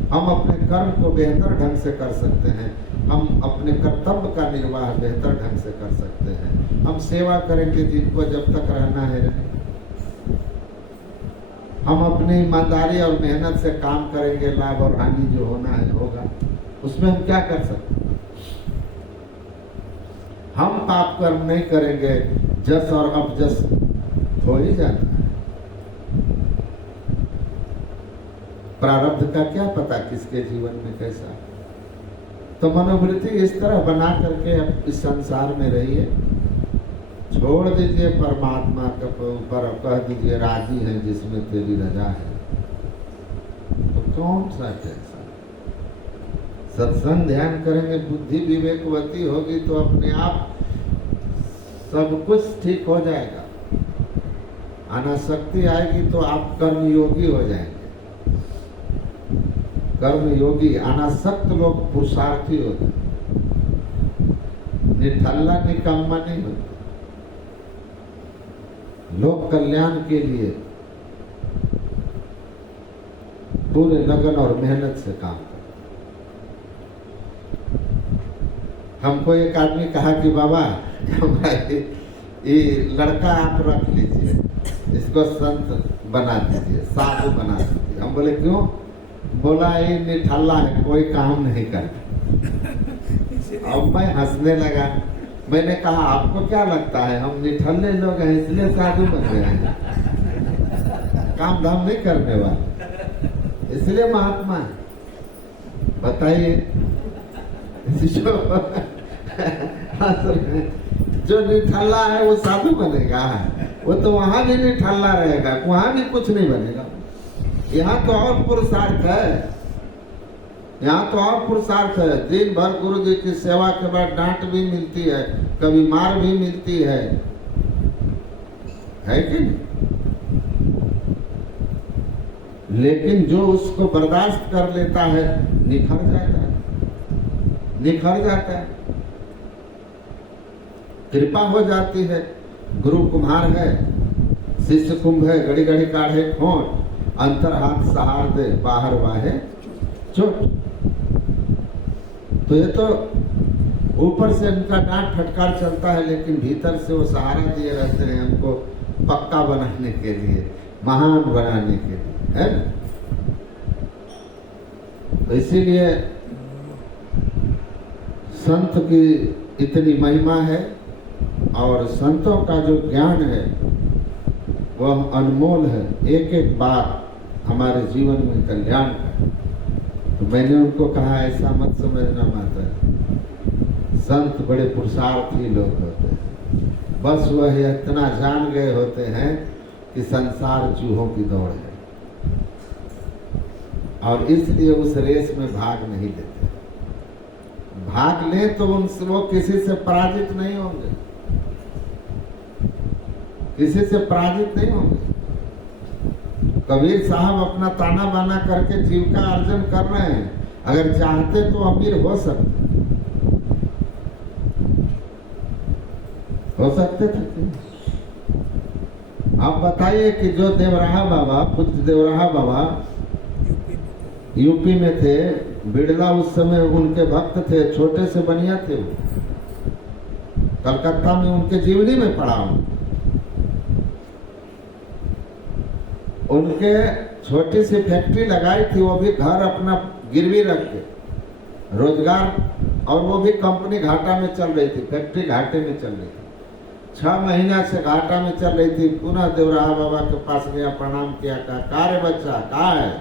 हम अपने कर्म को बेहतर ढंग से कर सकते हैं, हम अपने कर्तव्य का निर्वाह बेहतर ढंग से कर सकते हैं। हम सेवा करेंगे जिनको जब तक रहना है रहे। हम अपनी ईमानदारी और मेहनत से काम करेंगे, लाभ और हानि जो होना है होगा, उसमें हम क्या कर सकते हैं। हम पाप कर्म नहीं करेंगे, जस और अपजस हो ही जाता है। प्रारब्ध का क्या पता किसके जीवन में कैसा। तो मनोवृत्ति इस तरह बना करके इस संसार में रहिए, छोड़ दीजिए परमात्मा के ऊपर, कह दीजिए राजी है जिसमें तेरी रजा है। तो कौन सा टेंशन। सत्संग ध्यान करेंगे, बुद्धि विवेकवती होगी तो अपने आप सब कुछ ठीक हो जाएगा। अनासक्ति आएगी तो आप कर्मयोगी हो जाएंगे। कर्मयोगी, अनासक्त लोग पुरुषार्थी होते, निठल्ला निकम्मा नहीं होते। लोक कल्याण के लिए पूरे लगन और मेहनत से काम करें। हमको एक आदमी कहा कि बाबा हमारे ये लड़का आप रख लीजिए, इसको संत बना दीजिए, साधु बना दीजिए। हम बोले क्यों? बोला ये निठल्ला है, कोई काम नहीं करता। अब मैं हंसने लगा। मैंने कहा आपको क्या लगता है हम निठल्ले लोग हैं इसलिए साधु बन गए हैं? काम धाम नहीं करने वाले इसलिए महात्मा है? बताइए। जो निठल्ला है वो साधु बनेगा? वो तो वहां भी निठल्ला रहेगा, वहां भी कुछ नहीं बनेगा। यहाँ तो और पुरुषार्थ है, यहाँ तो और पुरुषार्थ है। दिन भर गुरु जी की सेवा के बाद डांट भी मिलती है, कभी मार भी मिलती है कि नहीं? लेकिन जो उसको बर्दाश्त कर लेता है निखर जाता है, निखर जाता है, कृपा हो जाती है। गुरु कुम्हार है, शिष्य कुंभ है, घड़ी घड़ी काढ़े खोट, अंतर हाथ सहार दे, बाहर वाहे चोट। तो ये तो ऊपर से उनका डांट फटकार चलता है, लेकिन भीतर से वो सहारा दिए रहते हैं हमको पक्का बनाने के लिए, महान बनाने के लिए, है ना? तो इसीलिए संत की इतनी महिमा है और संतों का जो ज्ञान है वह अनमोल है। एक एक बात हमारे जीवन में कल्याण है। तो मैंने उनको कहा ऐसा मत समझना माता, संत बड़े पुरुषार्थी लोग होते हैं, बस वह इतना जान गए होते हैं कि संसार चूहों की दौड़ है और इसलिए उस रेस में भाग नहीं लेते। भाग ले तो उनसे वो किसी से पराजित नहीं होंगे, किसी से पराजित नहीं होंगे। कबीर साहब अपना ताना बाना करके जीविका अर्जन कर रहे हैं, अगर चाहते तो अमीर हो सकते थे। आप बताइए कि जो देवराहा बाबा, पूज्य देवराहा बाबा यूपी में थे, बिड़ला उस समय उनके भक्त थे, छोटे से बनिया थे वो, कलकत्ता में उनके जीवनी में पढ़ा हूं। उनके छोटी सी फैक्ट्री लगाई थी, वो भी घर अपना गिरवी रख के, रोजगार, और वो भी कंपनी घाटा में चल रही थी, फैक्ट्री घाटे में चल रही थी, 6 महीना से घाटा में चल रही थी। पुनः देवराहा बाबा के पास गया, प्रणाम किया, कहा का रे बच्चा कहा है?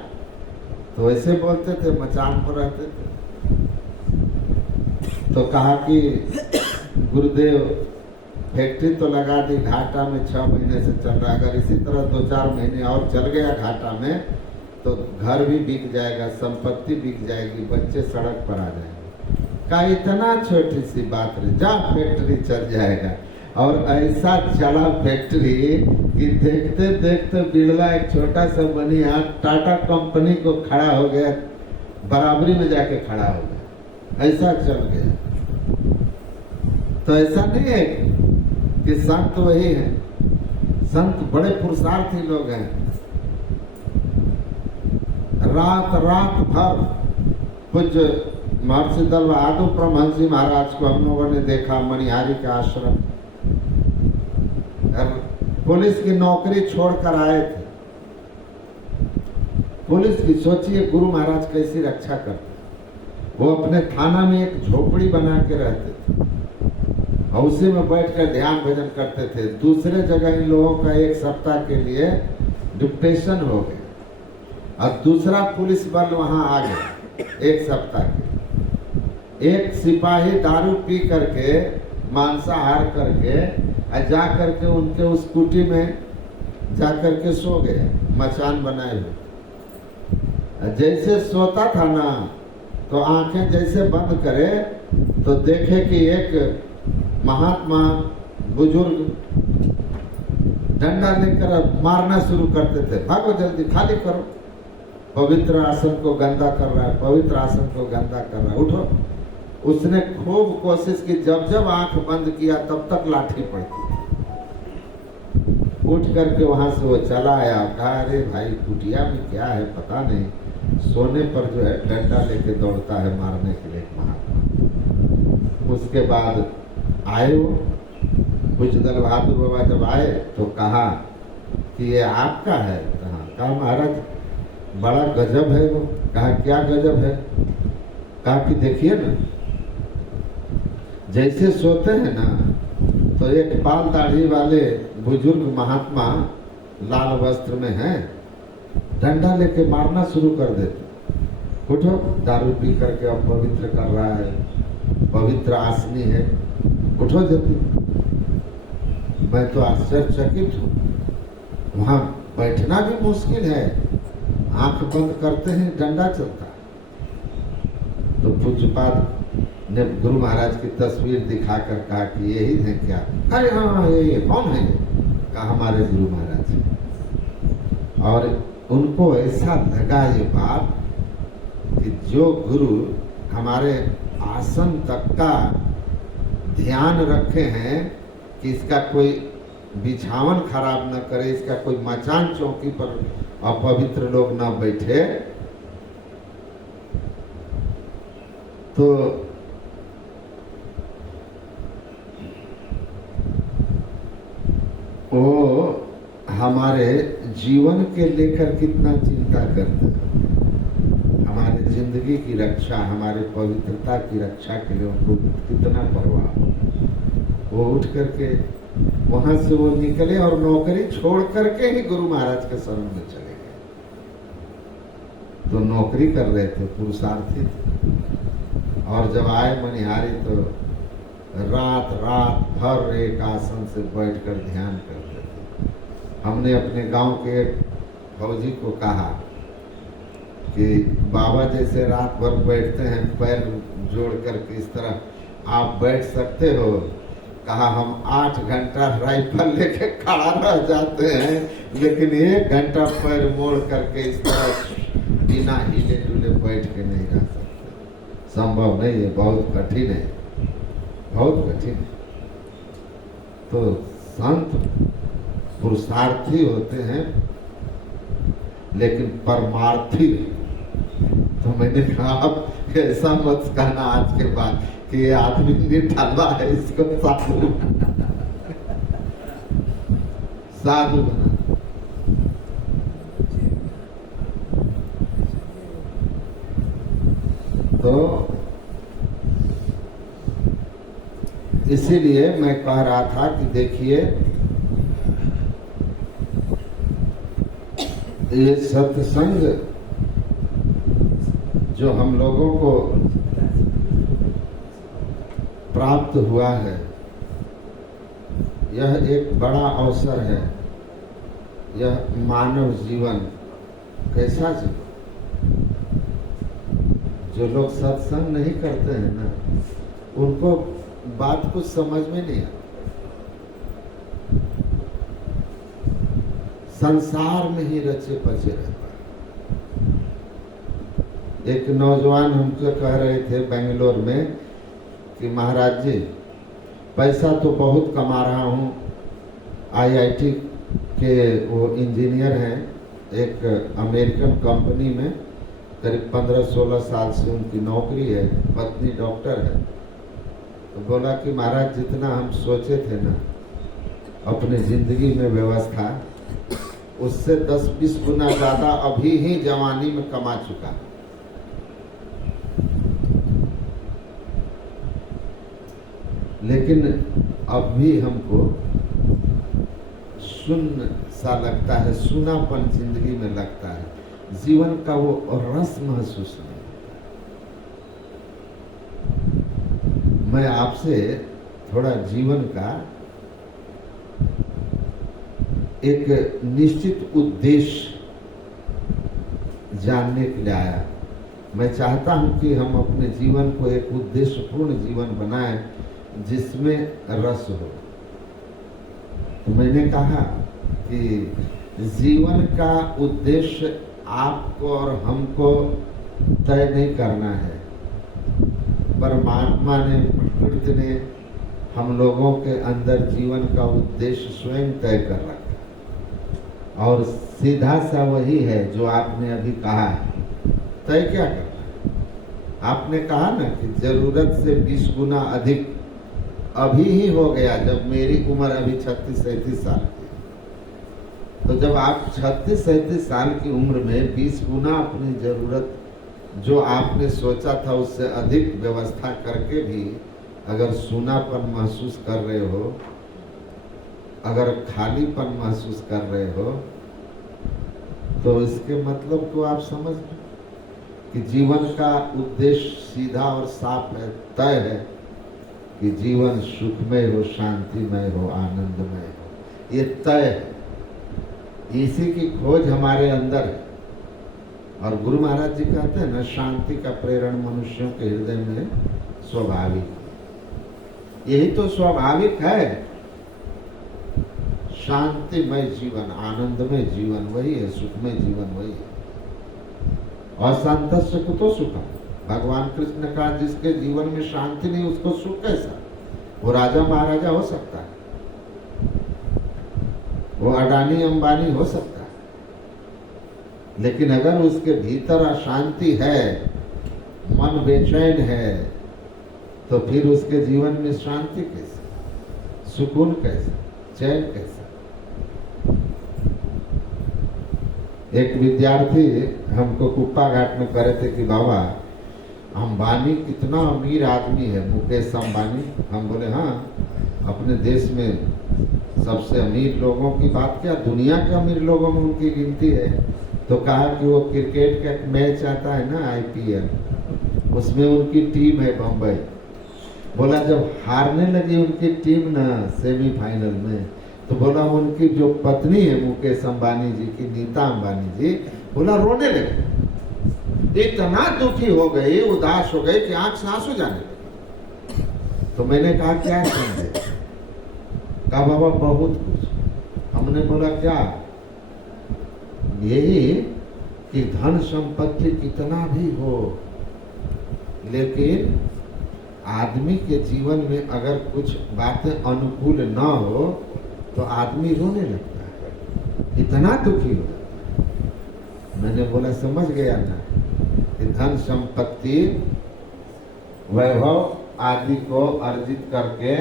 तो ऐसे बोलते थे, मचान पर रहते थे। तो कहा कि गुरुदेव फैक्ट्री तो लगा दी, घाटा में 6 महीने से चल रहा है, अगर इसी तरह 2-4 महीने और चल गया घाटा में तो घर भी बिक जाएगा, संपत्ति बिक जाएगी, बच्चे सड़क पर आ जाएंगे। का इतना छोटी सी बात रे, जा फैक्ट्री चल जाएगा। और ऐसा चला फैक्ट्री कि देखते देखते बिड़ला एक छोटा सा बनिया टाटा कंपनी को खड़ा हो गया, बराबरी में जाके खड़ा हो गया, ऐसा चल गया। तो ऐसा नहीं है कि संत वही है, संत बड़े पुरुषार्थी लोग हैं। रात रात भर पूज्य महर्षि दल बहादुर परमहंस महाराज को हम लोगों ने देखा मणिहारी के आश्रम, पुलिस की नौकरी छोड़कर आए थे। पुलिस की, सोचिए गुरु महाराज कैसी रक्षा करते। वो अपने थाना में एक झोपड़ी बना के रहते थे और उसी में बैठकर ध्यान भजन करते थे। दूसरे जगह इन लोगों का 1 सप्ताह के लिए डिप्टेशन हो गया और दूसरा पुलिस बल वहां आ गया 1 सप्ताह के। एक सिपाही दारू पी करके, मांसाहार करके जा करके उनके उस कुटी में जा करके सो गए, मचान बनाए हुए। जैसे सोता था ना, तो आंखें जैसे बंद करे तो देखे कि एक महात्मा बुजुर्ग डंडा लेकर मारना शुरू करते थे। भागो जल्दी, खाली करो, पवित्र आसन को गंदा कर रहा है, पवित्र आसन को गंदा कर रहा है, उठो। उसने खूब कोशिश की, जब जब आंख बंद किया तब तक लाठी पड़ती। उठ करके वहां से वो चला आया, कहा अरे भाई कुटिया में क्या है पता नहीं, सोने पर जो है डंडा लेके दौड़ता है मारने के लिए एक महात्मा। उसके बाद आए वो कुछ दल बहादुर बाबा जब आए तो कहा कि ये आपका है। कहा महाराज बड़ा गजब है वो। कहा क्या गजब है? कहा कि देखिए ना, जैसे सोते हैं ना तो एक बाल दाढ़ी वाले बुजुर्ग महात्मा लाल वस्त्र में हैं, डंडा लेके मारना शुरू कर देते। उठो, दारू पी करके अपवित्र कर रहा है, पवित्र आसनी है, उठो जल्दी। मैं तो आश्चर्यचकित हूँ, वहां बैठना भी मुश्किल है, आंख बंद करते हैं डंडा चलता। तो पूज्यपाद ने गुरु महाराज की तस्वीर दिखाकर कहा कि यही है क्या? अरे हाँ, ये कौन है? कहा हमारे गुरु महाराज है। और उनको ऐसा लगा ये बात कि जो गुरु हमारे आसन तक का ध्यान रखे हैं कि इसका कोई बिछावन खराब न करे, इसका कोई मचान चौकी पर अपवित्र लोग न बैठे, तो वो हमारे जीवन के लेकर कितना चिंता करते हैं, हमारे जिंदगी की रक्षा, हमारे पवित्रता की रक्षा के लिए उनको कितना परवाह। वो उठ करके वहां से वो निकले और नौकरी छोड़ करके ही गुरु महाराज के शरण में चले गए। तो नौकरी कर रहे थे, पुरुषार्थी थे, और जब आए मनिहारी तो रात भर एक आसन से बैठकर ध्यान करते थे। हमने अपने गांव के एक फौजी को कहा कि बाबा जैसे रात भर बैठते हैं पैर जोड़ करके, इस तरह आप बैठ सकते हो? कहा हम 8 घंटा राइफल लेके खड़ा रह जाते हैं, लेकिन 1 घंटा पैर मोड़ करके इस तरह बिना हिले डुले बैठ के नहीं रह सकते। संभव नहीं है, बहुत कठिन है, बहुत कठिन है। तो संत पुरुषार्थी होते हैं लेकिन परमार्थी। तो मैंने कहा अब ऐसा मत कहना आज के बाद कि ये आदमी निठाला है, इसको साधु बना। तो इसीलिए मैं कह रहा था कि देखिए, ये सत्संग जो हम लोगों को प्राप्त हुआ है, यह एक बड़ा अवसर है। यह मानव जीवन कैसा जीवन, जो लोग सत्संग नहीं करते हैं ना, उनको बात कुछ समझ में नहीं आता। संसार में ही रचे पचे रहता है। एक नौजवान हमसे कह रहे थे बेंगलोर में कि महाराज जी, पैसा तो बहुत कमा रहा हूँ, IIT के वो इंजीनियर हैं, एक अमेरिकन कंपनी में करीब 15-16 साल से उनकी नौकरी है, पत्नी डॉक्टर है। तो बोला कि महाराज जितना हम सोचे थे ना अपने जिंदगी में व्यवस्था, उससे 10-20 गुना ज्यादा अभी ही जवानी में कमा चुका। लेकिन अब भी हमको शून्य सा लगता है, सूनापन जिंदगी में लगता है, जीवन का वो रस महसूस नहीं। मैं आपसे थोड़ा जीवन का एक निश्चित उद्देश्य जानने के लिए आया। मैं चाहता हूं कि हम अपने जीवन को एक उद्देश्यपूर्ण जीवन बनाएं जिसमें रस हो। तो मैंने कहा कि जीवन का उद्देश्य आपको और हमको तय नहीं करना है। परमात्मा ने, प्रकृति ने हम लोगों के अंदर जीवन का उद्देश्य स्वयं तय कर रखा, और सीधा सा वही है जो आपने अभी कहा है तय क्या करना है? आपने कहा ना कि जरूरत से 20 गुना अधिक अभी ही हो गया, जब मेरी उम्र अभी 36-37 साल की। तो जब आप 36-37 साल की उम्र में 20 गुना अपनी जरूरत जो आपने सोचा था उससे अधिक व्यवस्था करके भी अगर सूनापन महसूस कर रहे हो, अगर खालीपन महसूस कर रहे हो, तो इसके मतलब को आप समझ लो कि जीवन का उद्देश्य सीधा और साफ है, तय है कि जीवन सुखमय हो, शांतिमय हो, आनंदमय हो। ये तय है, इसी की खोज हमारे अंदर है। और गुरु महाराज जी कहते हैं ना, शांति का प्रेरण मनुष्यों के हृदय में स्वाभाविक, यही तो स्वाभाविक है। शांतिमय जीवन, आनंदमय जीवन वही है, सुखमय जीवन वही है। अशांतस्य कुतो सुखम, भगवान कृष्ण ने कहा जिसके जीवन में शांति नहीं उसको सुख कैसा? वो राजा महाराजा हो सकता है, वो अडानी अंबानी हो सकता है, लेकिन अगर उसके भीतर अशांति है, मन बेचैन है, तो फिर उसके जीवन में शांति कैसे, सुकून कैसे, चैन कैसे? एक विद्यार्थी हमको कुप्पा घाट में कह रहे थे कि बाबा अंबानी कितना अमीर आदमी है, मुकेश अंबानी। हम बोले हाँ, अपने देश में सबसे अमीर लोगों की बात क्या, दुनिया के अमीर लोगों में उनकी गिनती है। तो कहा कि वो क्रिकेट का मैच आता है ना, IPL, उसमें उनकी टीम है बम्बई। बोला जब हारने लगी उनकी टीम ना सेमीफाइनल में, तो बोला उनकी जो पत्नी है मुकेश अंबानी जी की, नीता अंबानी जी, बोला रोने लगे, इतना दुखी हो गई, उदास हो गई कि आंख से आंसू जाने लगे। तो मैंने कहा क्या समझे? कहा बाबा बहुत कुछ। हमने बोला क्या? यही कि धन संपत्ति कितना भी हो, लेकिन आदमी के जीवन में अगर कुछ बातें अनुकूल ना हो तो आदमी रोने लगता है, इतना दुखी हो जाता है। मैंने बोला समझ गया ना कि धन संपत्ति वैभव आदि को अर्जित करके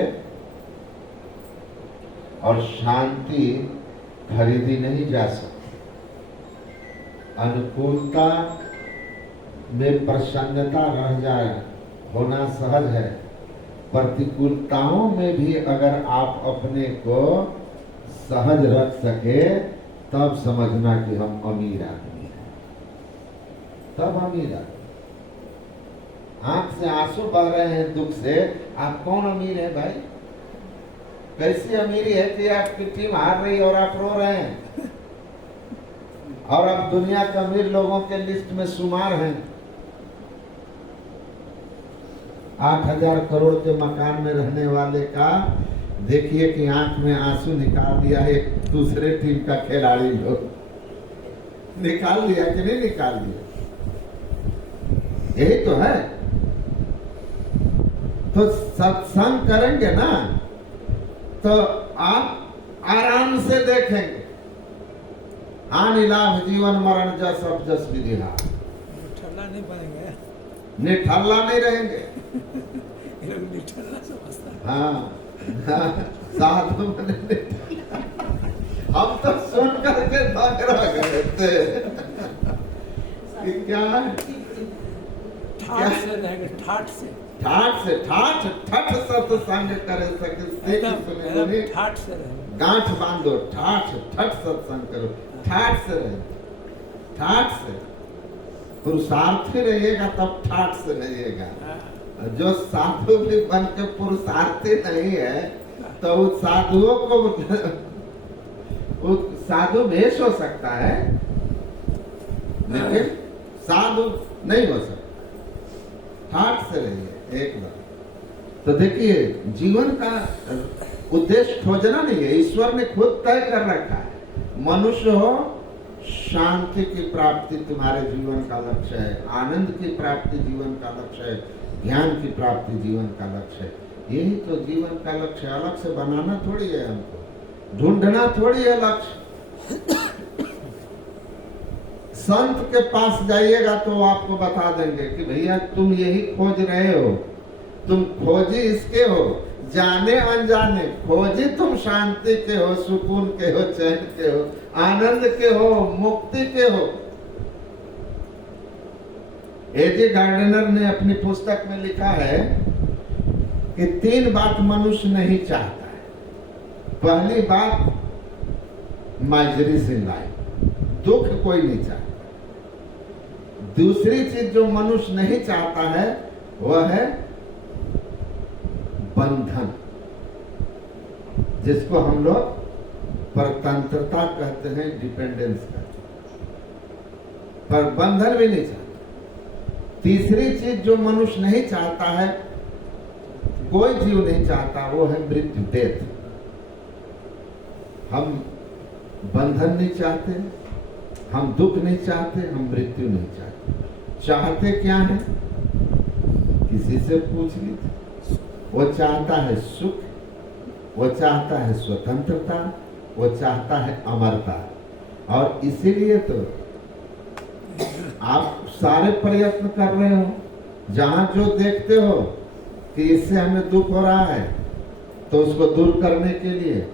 और शांति खरीदी नहीं जा सकती। अनुकूलता में प्रसन्नता रह जाए होना सहज है, प्रतिकूलताओं में भी अगर आप अपने को सहज रख सके तब समझना कि हम अमीर आदमी हैं, तब अमीर आदमी। आंख से आंसू बह रहे हैं दुख से, आप कौन अमीर है भाई? कैसी अमीरी है कि आपकी टीम हार रही है और आप रो रहे हैं, और आप दुनिया के अमीर लोगों के लिस्ट में शुमार हैं। 8,000 करोड़ के मकान में रहने वाले का देखिए कि आंख में आंसू निकाल दिया है दूसरे टीम का खिलाड़ी लोग, निकाल दिया कि नहीं निकाल दिया? यही तो है। तो सत्संग करेंगे ना तो आप आराम से देखेंगे, हानि लाभ जीवन मरण जस अब जस विधि हार। निठल्ला नहीं बनेंगे, निठल्ला नहीं रहेंगे। ये लोग निठल्ला समझता है। हाँ, साधु बने। हम तो सुन करके दंग रह गए थे कि क्या ठाठ से रहेंगे, ठाठ से, ठाठ सत्संग करे सके, ठाठ से रहेंगे। गांठ बांधो, ठाठ सत्संग करो, ठाठ से रहे, ठाठ से पुरुषार्थी रहिएगा तब ठाठ से रहिएगा। जो साधु भी बन के पुरुषार्थी नहीं है तो उस साधुओं को साधु भेष हो सकता है लेकिन साधु नहीं हो सकता। ठाठ से रहिए एक बार। तो देखिए जीवन का उद्देश्य खोजना नहीं है, ईश्वर ने खुद तय कर रखा है। मनुष्य हो, शांति की प्राप्ति तुम्हारे जीवन का लक्ष्य है, आनंद की प्राप्ति जीवन का लक्ष्य है, ज्ञान की प्राप्ति जीवन का लक्ष्य है। यही तो जीवन का लक्ष्य, अलग से बनाना थोड़ी है, हमको ढूंढना थोड़ी है लक्ष्य। संत के पास जाइएगा तो वो आपको बता देंगे कि भैया तुम यही खोज रहे हो, तुम खोजी इसके हो, जाने अनजाने खोजी तुम शांति के हो, सुकून के हो, चैन के हो, आनंद के हो, मुक्ति के हो। एजे गार्डनर ने अपनी पुस्तक में लिखा है कि 3 बात मनुष्य नहीं चाहता है। पहली बात, माइजरीज इन लाइफ, दुख कोई नहीं चाहता। दूसरी चीज जो मनुष्य नहीं चाहता है वह है बंधन, जिसको हम लोग परतंत्रता कहते हैं, डिपेंडेंस कहते हैं, पर बंधन भी नहीं चाहता। तीसरी चीज जो मनुष्य नहीं चाहता है, कोई जीव नहीं चाहता, वो है मृत्यु, डेथ। हम बंधन नहीं चाहते, हम दुख नहीं चाहते, हम मृत्यु नहीं चाहते। चाहते क्या है? किसी से पूछ लीजिए। वो चाहता है सुख, वो चाहता है स्वतंत्रता, वो चाहता है अमरता। और इसीलिए तो आप सारे प्रयत्न कर रहे हो। जहां जो देखते हो कि इससे हमें दुख हो रहा है तो उसको दूर करने के लिए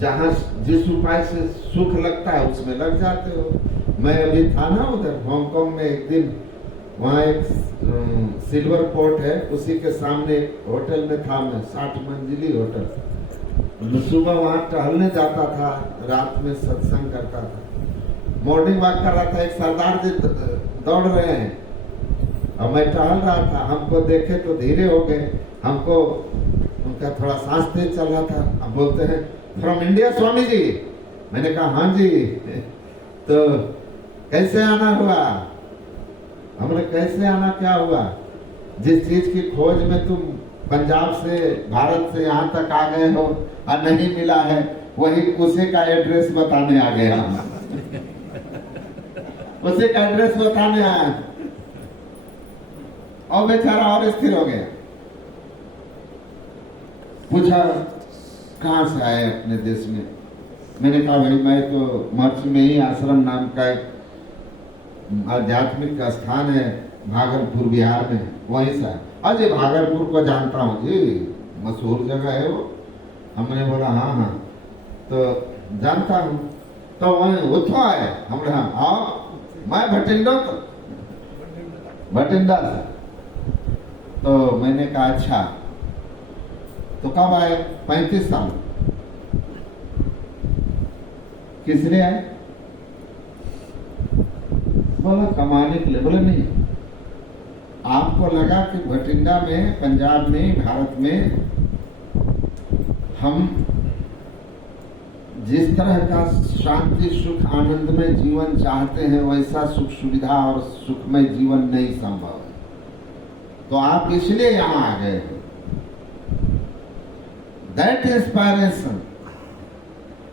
जहां जिस उपाय से सुख लगता है उसमें लग जाते हो। मैं अभी था ना उधर हांगकांग में, एक दिन वहाँ एक सिल्वर पोर्ट है, उसी के सामने होटल में था मैं, 60 मंजिली होटल। सुबह वहाँ टहलने जाता था, रात में सत्संग करता था, मॉर्निंग वॉक कर रहा था। एक सरदार जी दौड़ रहे हैं और मैं टहल रहा था, हमको देखे तो धीरे हो गए, हमको उनका थोड़ा सांस तेज चल रहा था। अब बोलते हैं फ्रॉम इंडिया स्वामी जी। मैंने कहा हाँ जी। तो कैसे आना हुआ? हमने कैसे आना क्या हुआ? जिस चीज की खोज में तुम पंजाब से, भारत से यहाँ तक आ गए हो और नहीं मिला है, वही उसी का एड्रेस बताने आ गए हम। उसी का एड्रेस बताने आया और बेचारा और स्थिर हो गया। पूछा कहाँ से आए अपने देश में? मैंने कहा भाई मैं तो मर्च में ही आश्रम नाम का एक आध्यात्मिक स्थान है भागलपुर बिहार में, वहीं से। अजय भागलपुर को जानता हूँ जी, मशहूर जगह है वो। हमने बोला हाँ हाँ तो जानता हूँ। तो वहीं उठो आए, हमने हाँ आओ, मैं भटिंडा से। तो मैंने कहा अच्छा तो कब आए? 35 साल। किस लिए आए? बोला कमाने के लिए। बोले नहीं, आपको लगा कि भटिंडा में, पंजाब में, भारत में हम जिस तरह का शांति, सुख, आनंदमय जीवन चाहते हैं वैसा सुख सुविधा और सुखमय जीवन नहीं संभव है, तो आप इसलिए यहाँ आ गए हो। That inspiration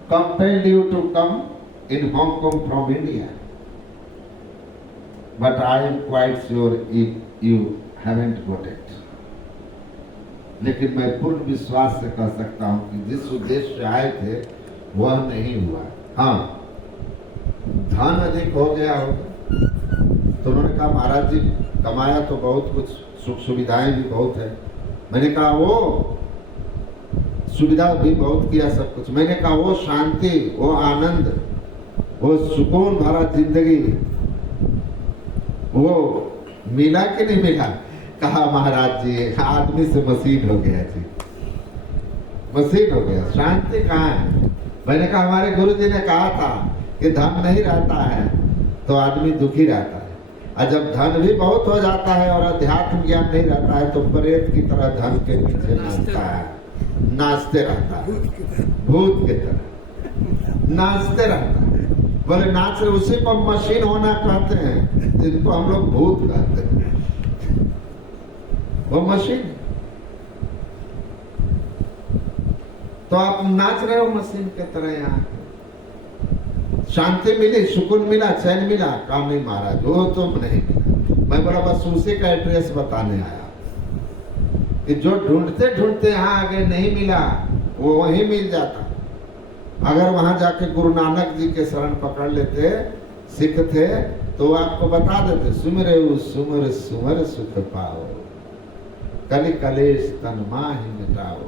compelled you to come in Hong Kong from India. But I am quite sure if you haven't got it. लेकिन मैं पूर्ण विश्वास से कह सकता हूँ कि जिस उद्देश्य से आए थे वह नहीं हुआ। हाँ, धन अधिक हो गया होगा। तो उन्होंने कहा महाराज जी कमाया तो बहुत कुछ, सुख सुविधाएं भी बहुत है। मैंने कहा वो सुविधा भी बहुत किया, सब कुछ। मैंने कहा वो शांति, वो आनंद, वो सुकून भरा जिंदगी वो मिला कि नहीं मिला? कहा महाराज जी आदमी से मशीन हो गया जी, मशीन हो गया, शांति कहाँ है? मैंने कहा हमारे गुरु जी ने कहा था कि धन नहीं रहता है तो आदमी दुखी रहता है, और जब धन भी बहुत हो जाता है और अध्यात्म ज्ञान नहीं रहता है तो प्रेत की तरह धन के पीछे नाचता है, नाचते रहता है, भूत की तरह नाचते रहता है। बोले नाच रहे, उसी को मशीन होना कहते हैं, जिनको हम लोग भूत कहते हैं। वो मशीन, तो आप नाच रहे हो मशीन के तरह। यहाँ शांति मिली, सुकून मिला, चैन मिला? काम नहीं महाराज वो तो नहीं मिला। मैं बोला बस उसी का एड्रेस बताने आया कि जो ढूंढते ढूंढते यहाँ आगे नहीं मिला वो वहीं मिल जाता। अगर वहां जाके गुरु नानक जी के शरण पकड़ लेते, सिख थे तो वो आपको बता देते, सुमिरे सुमर सुमर सुख पाओ, कलि कलेश तन माहि मिटाओ,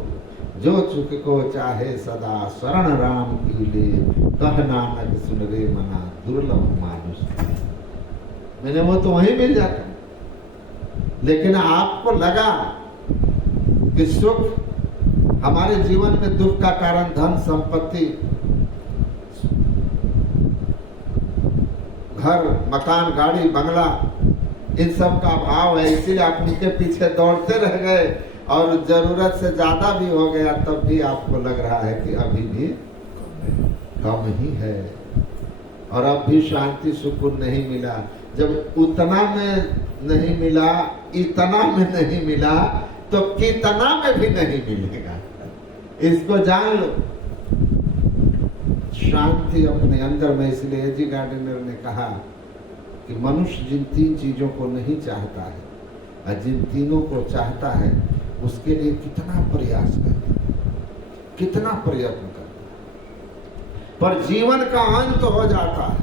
जो चुक को चाहे सदा शरण राम की ले, कह नानक सुन रे मना दुर्लभ मानुष। मैंने वो तो वहीं मिल जाता, लेकिन आपको लगा कि सुख हमारे जीवन में दुख का कारण धन संपत्ति, घर मकान गाड़ी बंगला, इन सब का अभाव है, इसीलिए आप उनके पीछे दौड़ते रह गए और जरूरत से ज्यादा भी हो गया, तब भी आपको लग रहा है कि अभी भी कम ही है और अब भी शांति सुकून नहीं मिला। जब उतना में नहीं मिला, इतना में नहीं मिला, तो कितना में भी नहीं मिलेगा। इसको जान लो, शांति अपने अंदर में। इसलिए एजी गार्डनर ने कहा कि मनुष्य जिन 3 चीजों को नहीं चाहता है और जिन तीनों को चाहता है, उसके लिए कितना प्रयास करता है, कितना प्रयत्न करता है, पर जीवन का अंत हो जाता है,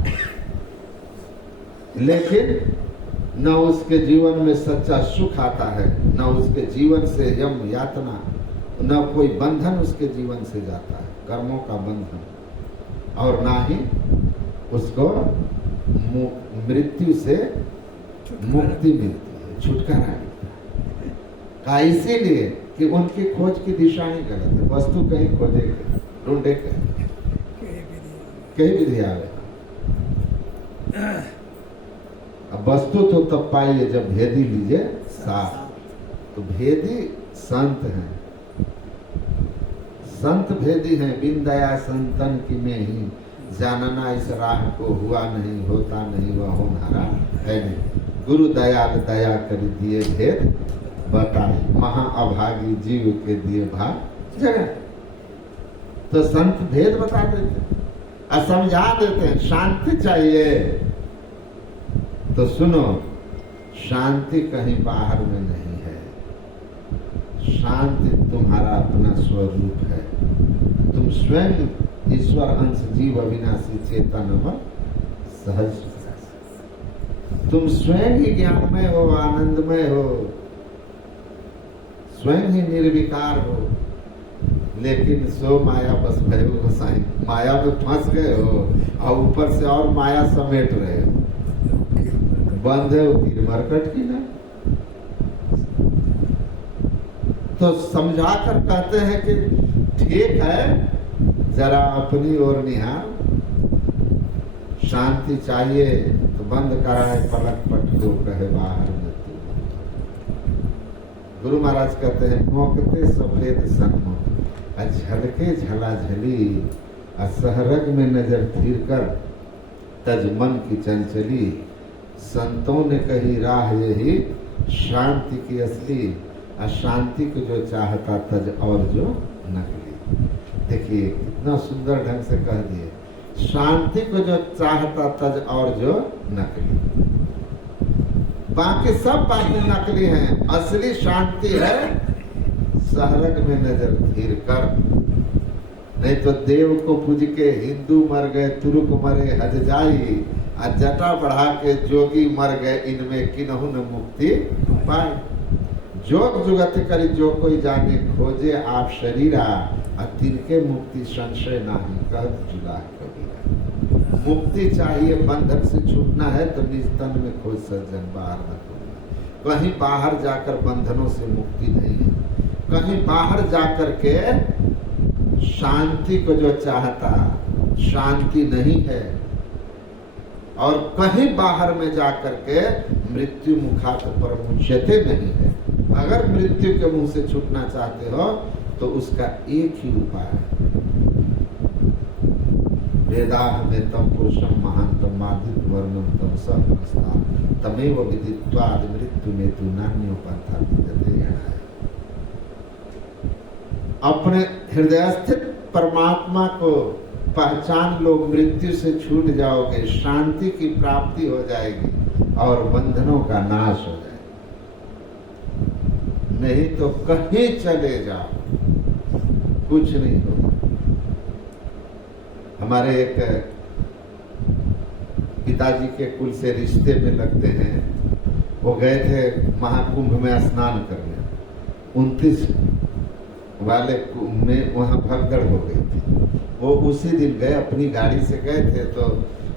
लेकिन न उसके जीवन में सच्चा सुख आता है, न उसके जीवन से यम यातना, न कोई बंधन उसके जीवन से जाता है, कर्मों का बंधन, और ना ही उसको मृत्यु से मुक्ति मिलती है, छुटकारा मिलता है। का इसीलिए कि उनकी खोज की दिशा ही गलत है। वस्तु कहीं खोजे ढूंढे कहीं विधि आवे। अब वस्तु तो तब पाइए जब भेदी लीजिए साथ। तो भेदी संत हैं, संत भेदी हैं। बिन दया संतन की में ही जानना इस राह को, हुआ नहीं होता नहीं वह होनारा है नहीं। गुरु दयाल दया कर दिए भेद बताए, महा अभागी जीव के दिए भाग जगह। तो संत भेद बता देते और समझा देते हैं। शांति चाहिए तो सुनो, शांति कहीं बाहर में नहीं है, शांति तुम्हारा अपना स्वरूप है। तुम स्वयं ईश्वर अंश जीव अविनाशी चेतन सहज, तुम स्वयं ही ज्ञानमय हो, आनंदमय हो, स्वयं ही निर्विकार हो, लेकिन सो माया बस भय हो गोसाई, माया में फंस गए हो और ऊपर से और माया समेट रहे हो। बंधे हो तीर मरकट की ना। तो समझा कर कहते हैं कि ठीक है, जरा अपनी ओर निहार, शांति चाहिए तो बंद कराए पलक पट दो, कहे बाहर में तू। गुरु महाराज कहते हैं मोकते सफेद सन्मुख, झलके झला झली, असहरग में नजर फिर कर, तज मन की चंचली। संतों ने कही राह यही शांति की असली, अशांति को जो चाहता तज और जो नकली। देखिए कितना सुंदर ढंग से कह दिए, शांति को जो चाहता तज और जो नकली। बाकी सब बातें नकली हैं, असली शांति है सहरग में नजर फिर कर। नहीं तो देव को पूज के हिंदू मर गए, तुर्क मरे हज जाई, और जटा बढ़ा के जोगी मर गए, इनमें किन्हु न मुक्ति पाए। जोग जुगत करी जो कोई जाने, खोजे आप शरीरा, और तिनके मुक्ति संशय नाही, कहत जुला कबीरा। मुक्ति चाहिए, बंधन से छूटना है तो निज तन में खोज सज्जन, बाहर न खोजना। कहीं बाहर जाकर बंधनों से मुक्ति नहीं है, कहीं बाहर जाकर के शांति को जो चाहता शांति नहीं है, और कहीं बाहर में जाकर के मृत्यु मुखात पर मुच्यते नहीं है। अगर मृत्यु के मुंह से छूटना चाहते हो तो उसका एक ही उपाय है, वेदाह में तम पुरुषम महांतम आदित वर्णम तम सहस्ता तमेव विदित्वाद मृत्यु में तू नान्यो पंथा विद्यते। अपने हृदय स्थित परमात्मा को पहचान लो, मृत्यु से छूट जाओगे, शांति की प्राप्ति हो जाएगी और बंधनों का नाश हो जाएगा। नहीं तो कहीं चले जाओ कुछ नहीं होगा। हमारे एक पिताजी के कुल से रिश्ते में लगते हैं। वो गए थे महाकुंभ में स्नान करने, 29 वाले कुंभ में वहाँ भगदड़ हो गई थी। वो उसी दिन गए, अपनी गाड़ी से गए थे। तो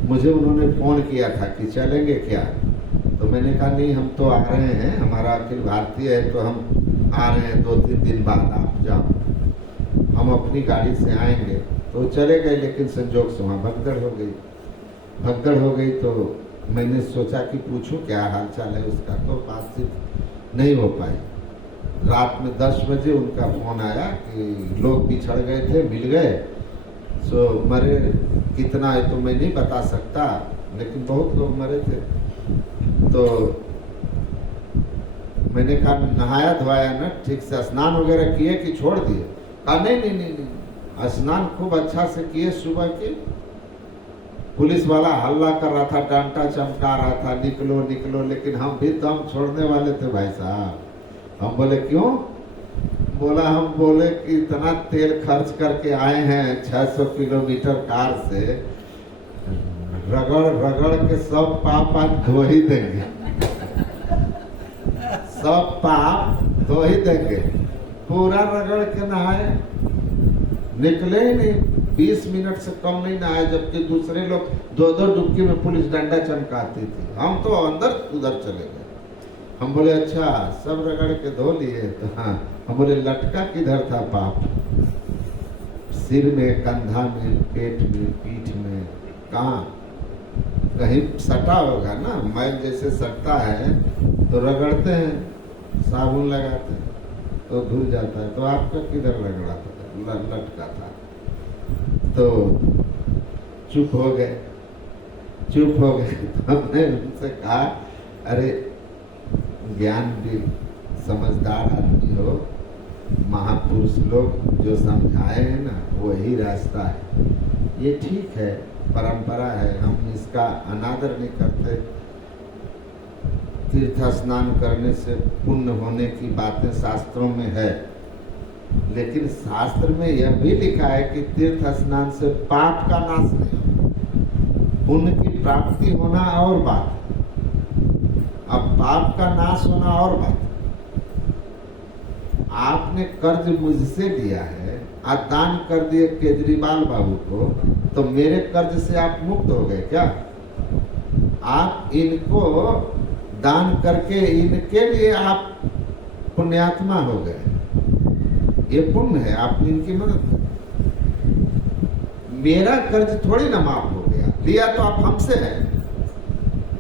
मुझे उन्होंने फ़ोन किया था कि चलेंगे क्या, तो मैंने कहा नहीं, हम तो आ रहे हैं, हमारा अखिल भारतीय है, तो हम आ रहे हैं 2-3 दिन बाद, आप जाओ, हम अपनी गाड़ी से आएंगे। तो चले गए, लेकिन संजोग से वहाँ भगदड़ हो गई। भगदड़ हो गई तो मैंने सोचा कि पूछूं क्या हाल चाल है उसका, तो बातचीत नहीं हो पाई। रात में 10 बजे उनका फ़ोन आया कि लोग बिछड़ गए थे, मिल गए, सो मरे कितना है तो मैं नहीं बता सकता, लेकिन बहुत लोग मरे थे। तो मैंने कहा नहाया धोया ना ठीक से, स्नान वगैरह किए कि छोड़ दिए? कहा नहीं, स्नान खूब अच्छा से किए सुबह की। पुलिस वाला हल्ला कर रहा था, डांटा चमका रहा था, निकलो निकलो, लेकिन हम भी दम छोड़ने वाले थे भाई साहब। हम बोले क्यों? बोला हम बोले कि इतना तेल खर्च करके आए हैं 600 किलोमीटर कार से, रगड़ रगड़ के सब पाप आज धो ही देंगे, सब पाप धो ही देंगे। पूरा रगड़ के नहाए, निकले ही नहीं, 20 मिनट से कम नहीं नहाए, जबकि दूसरे लोग 2-2 डुबकी में पुलिस डंडा चमकाती थी, हम तो अंदर उधर चले गए। हम बोले अच्छा सब रगड़ के धो लिए? तो हाँ। हम बोले लटका किधर था पाप? सिर में, कंधा में, पेट में, पीठ में, कहाँ? कहीं सटा होगा ना, मैल जैसे सटता है तो रगड़ते हैं, साबुन लगाते हैं तो धुल जाता है। तो आपका किधर रगड़ा था? लटका था। तो चुप हो गए। तो हमने उनसे कहा अरे ज्ञान भी, समझदार आदमी हो, महापुरुष लोग जो समझाए हैं ना वही रास्ता है, ये ठीक है, परंपरा है, हम इसका अनादर नहीं करते। तीर्थ स्नान करने से पुण्य होने की बातें शास्त्रों में है, लेकिन शास्त्र में यह भी लिखा है कि तीर्थ स्नान से पाप का नाश नहीं होता, पुण्य की प्राप्ति होना और बात है, अब पाप का नाश होना और बात है। आपने कर्ज मुझसे लिया है, आज दान कर दिए केजरीवाल बाबू को, तो मेरे कर्ज से आप मुक्त हो गए क्या? आप इनको दान करके इनके लिए आप पुण्यात्मा हो गए, ये पुण्य है, आपने इनकी मदद की। मेरा कर्ज थोड़ी ना माफ हो गया, लिया तो आप हमसे है,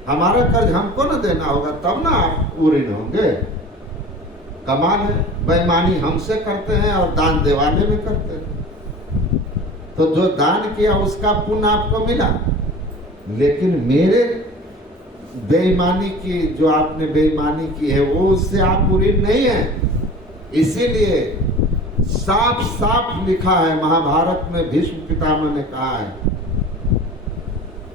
हमारा कर्ज हमको ना देना होगा, तब ना आप ऋण होंगे। कमाल है, बेईमानी हमसे करते हैं और दान देवाने में करते हैं। तो जो दान किया उसका पुण्य आपको मिला, लेकिन मेरे बेईमानी की, जो आपने बेईमानी की है, वो उससे आप ऋण नहीं है। इसीलिए साफ साफ लिखा है, महाभारत में भीष्म पितामह ने कहा है,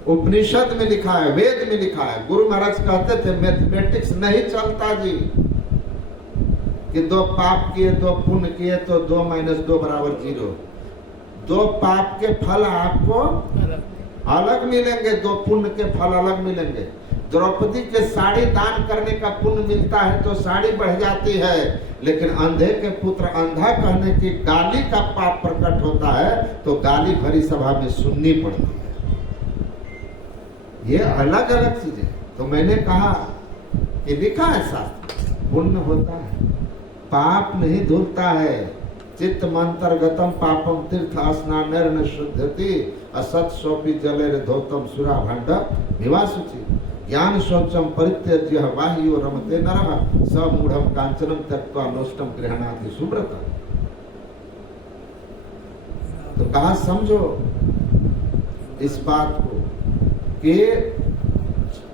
उपनिषद में लिखा है, वेद में लिखा है। गुरु महाराज कहते थे मैथमेटिक्स नहीं चलता जी, कि 2 पाप किए 2 पुण्य किए तो 2 - 2 = 0। 2 पाप के फल आपको अलग मिलेंगे, 2 पुण्य के फल अलग मिलेंगे। द्रौपदी के साड़ी दान करने का पुण्य मिलता है तो साड़ी बढ़ जाती है, लेकिन अंधे के पुत्र अंधा कहने की गाली का पाप प्रकट होता है तो गाली भरी सभा में सुननी पड़ती है। ये अलग अलग चीजें। तो मैंने कहा कि लिखा है शास्त्र, पुण्य होता है, पाप नहीं धुलता है। चित्त मंतर्गतम पापम तीर्थ स्नानेर न शुद्धति, असत सोपी जलेर धौतम सुरा भांड निवासुचि, ज्ञान शौचम परित्यज्य बाह्यो रमते नरः, स मूढ़म कांचनम त्यक्त्वा नोष्टम गृह्णाति सुब्रता। तो कहा समझो इस बात को कि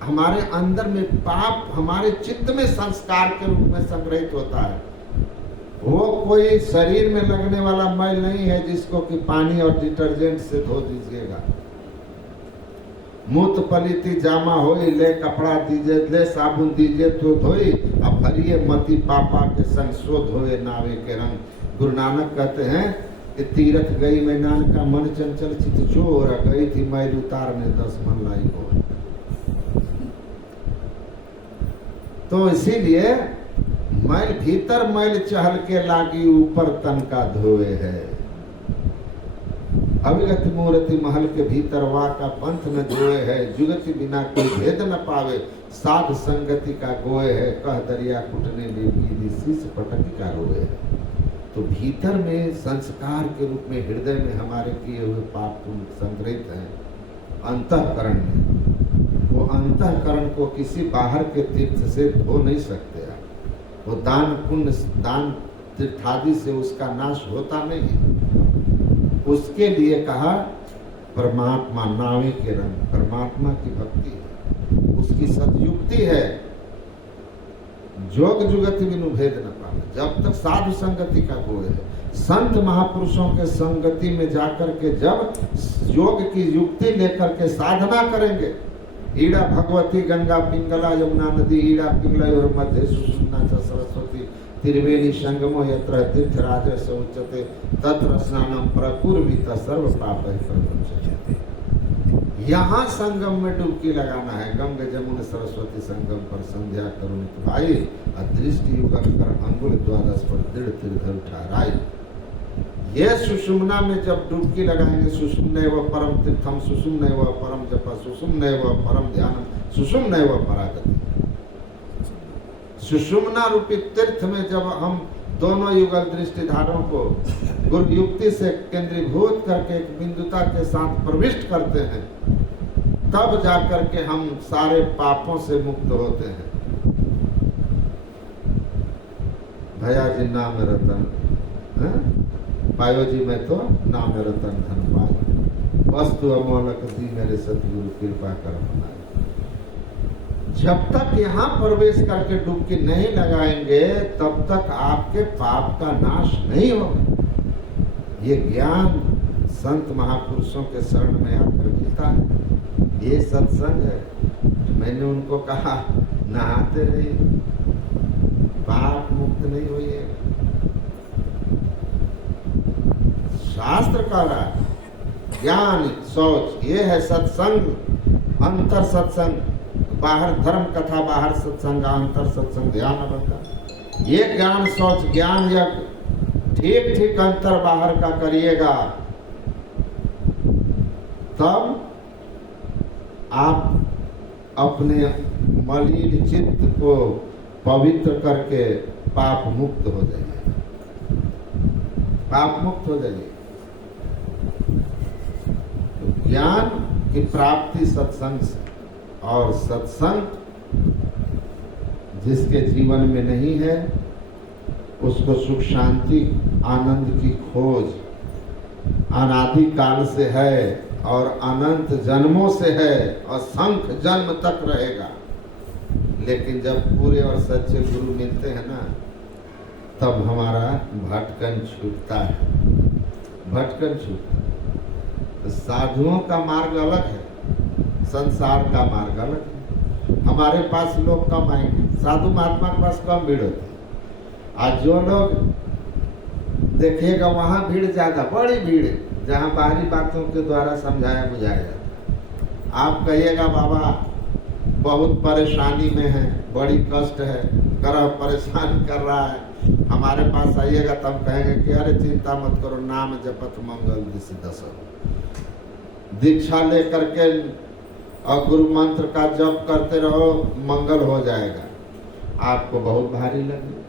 हमारे अंदर में पाप हमारे चित्त में संस्कार के रूप में संग्रहित होता है। वो कोई शरीर में लगने वाला मैल नहीं है जिसको कि पानी और डिटर्जेंट से धो दीजिएगा। मूत पलिति जामा होई, ले कपड़ा दीजिए, ले साबुन दीजिए तो धोई, अब भरिए मति पापा के संग सो धोए नावे के रंग। गुरु नानक कहते हैं कि तीरथ गई मैं नानका मन चंचल चित चोर, गई थी मैल उतारने 10 मन लाई को। तो इसीलिए मैल भीतर मैल चहल के लागी ऊपर तन का धोए है। अविगत मूर्ति महल के भीतर वा का पंथ न जोए है। जुगति बिना कोई भेद न पावे, साध संगति का गोए है। कह दरिया कुटने ले शीश पटक का रोए है। तो भीतर में संस्कार के रूप में हृदय में हमारे किए हुए पाप पुण्य संग्रहित हैं अंतःकरण में। वो अंतःकरण को किसी बाहर के तीर्थ से धो नहीं सकते आप। वो दान पुण्य दान तीर्थादि से उसका नाश होता नहीं। उसके लिए कहा परमात्मा नावे के रंग, परमात्मा की भक्ति है, उसकी सदयुक्ति है। जोग जुगति बिनु भेद न पावे, जब तक साधु संगति का गोय है। संत महापुरुषों के संगति में जाकर के जब योग की युक्ति लेकर के साधना करेंगे, ईड़ा भगवती गंगा पिंगला यमुना नदी ईड़ा पिंगला और मध्य सुषुम्ना च सरस्वती त्रिवेणी संगमो यत्र तीर्थराज स उच्यते तत्र स्नानम प्रपूर्वित सर्व पाप प्रमुच्यते। यहाँ संगम में डुबकी लगाना है। गंगा जमुना सरस्वती संगम पर संध्या करुण भाई अदृष्टि युगल कर अंगुल द्वादश पर दृढ़ तीर्थर ठहराई। ये सुषुम्ना में जब डुबकी लगाएंगे, सुषुम्ने व परम तीर्थम सुषुम्ने व परम जप सुषुम्ने व परम ध्यानम सुषुम्ने व परागति। सुषुम्ना रूपी तीर्थ में जब हम दोनों युगल दृष्टिधारों को गुरु युक्ति से केंद्रीभूत करके एक बिंदुता के साथ प्रविष्ट करते हैं, तब जाकर के हम सारे पापों से मुक्त होते हैं। भैया जी नाम रतन पायो जी, मैं तो नाम रतन धन पायो, वस्तु अमोलक दी मेरे सतगुरु कृपा कर बनाए। जब तक यहाँ प्रवेश करके डुबकी नहीं लगाएंगे, तब तक आपके पाप का नाश नहीं होगा। ये ज्ञान संत महापुरुषों के शरण में आकर मिलता है। ये सत्संग है। मैंने उनको कहा नहाते रहिए, पाप मुक्त नहीं होइए। शास्त्र कह रहा है ज्ञान सोच, ये है सत्संग। अंतर सत्संग, बाहर धर्म कथा, बाहर सत्संग, अंतर सत्संग ध्यान रखा। ये ज्ञान सोच ज्ञान यज्ञ ठीक ठीक अंतर बाहर का करिएगा, तब आप अपने मलिन चित्त को पवित्र करके पाप मुक्त हो जाइए। पाप मुक्त हो जाइए। तो ज्ञान की प्राप्ति सत्संग से, और सत्संग जिसके जीवन में नहीं है, उसको सुख शांति आनंद की खोज अनादि काल से है और अनंत जन्मों से है और शंख जन्म तक रहेगा। लेकिन जब पूरे और सच्चे गुरु मिलते हैं ना, तब हमारा भटकन छूटता है। भटकन छूटता है। तो साधुओं का मार्ग अलग है, संसार का मार्ग अलग है। हमारे पास लोग कम आएंगे, साधु महात्मा के पास कम भीड़ होती है। आज जो लोग देखिएगा वहाँ भीड़ ज्यादा, बड़ी भीड़ है, जहाँ बाहरी बातों के द्वारा समझाया बुझाया जाता। आप कहिएगा बाबा बहुत परेशानी में है, बड़ी कष्ट है, ग्रह परेशान कर रहा है, हमारे पास आइएगा, तब कहेंगे कि अरे चिंता मत करो, नाम जपत मंगल दिशि दस। दीक्षा लेकर के और गुरु मंत्र का जप करते रहो, मंगल हो जाएगा। आपको बहुत भारी लगे,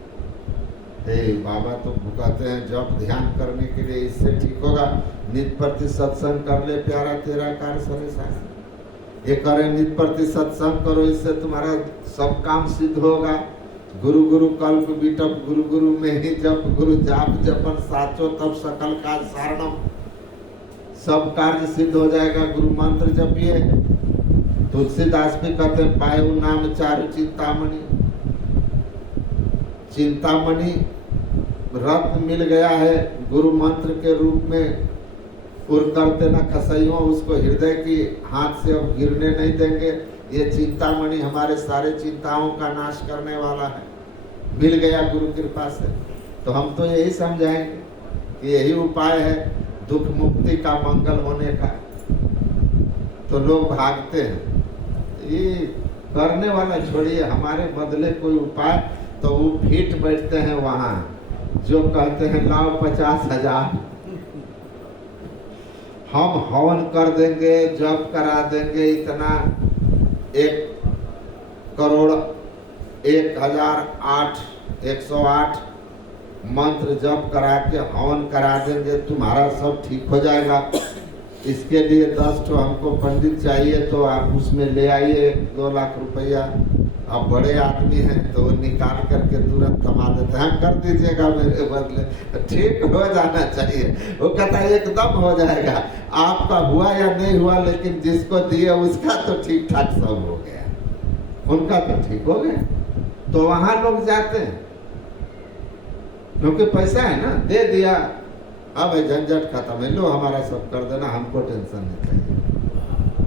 हे बाबा तो कहते हैं जप ध्यान करने के लिए इससे ठीक होगा, नित प्रति सत्संग कर ले प्यारा तेरा कार सरे साथ। ये करे नित प्रति सत्संग करो, इससे तुम्हारा सब काम सिद्ध होगा। गुरु गुरु कल्प बिटप गुरु गुरु में ही जप, गुरु जाप जपन साचो तब सकल काज सारणम, सब कार्य सिद्ध हो जाएगा। गुरु मंत्र जपिए। तुलसीदास भी कहते हैं पायो नाम चारु चिंतामणि। चिंतामणि रत्न मिल गया है गुरु मंत्र के रूप में। उर करते न खसइयों, उसको हृदय की हाथ से अब गिरने नहीं देंगे। ये चिंतामणि हमारे सारे चिंताओं का नाश करने वाला है, मिल गया गुरु कृपा से। तो हम तो यही समझाएंगे कि यही उपाय है दुख मुक्ति का, मंगल होने का। तो लोग भागते हैं, ये करने वाला छोड़िए, हमारे बदले कोई उपाय, तो वो फिट बैठते हैं वहां, जो कहते हैं लाओ 50,000, हम हवन कर देंगे, जप करा देंगे, इतना 1,01,008 मंत्र जप करा के हवन करा देंगे, तुम्हारा सब ठीक हो जाएगा। इसके लिए 10 तो हमको पंडित चाहिए, तो आप उसमें ले आइए 2 लाख रुपया। अब बड़े आदमी हैं तो वो निकाल करके तुरंत थमा देते हैं, कर दीजिएगा मेरे बदले, ठीक हो जाना चाहिए। वो कहता है एकदम हो जाएगा, आपका हुआ या नहीं हुआ, लेकिन जिसको दिए उसका तो ठीक ठाक सब हो गया, उनका तो ठीक हो गया। तो वहां लोग जाते हैं क्योंकि पैसा है ना, दे दिया, अब झंझट खत्म है, लो हमारा सब कर देना, हमको टेंशन नहीं चाहिए।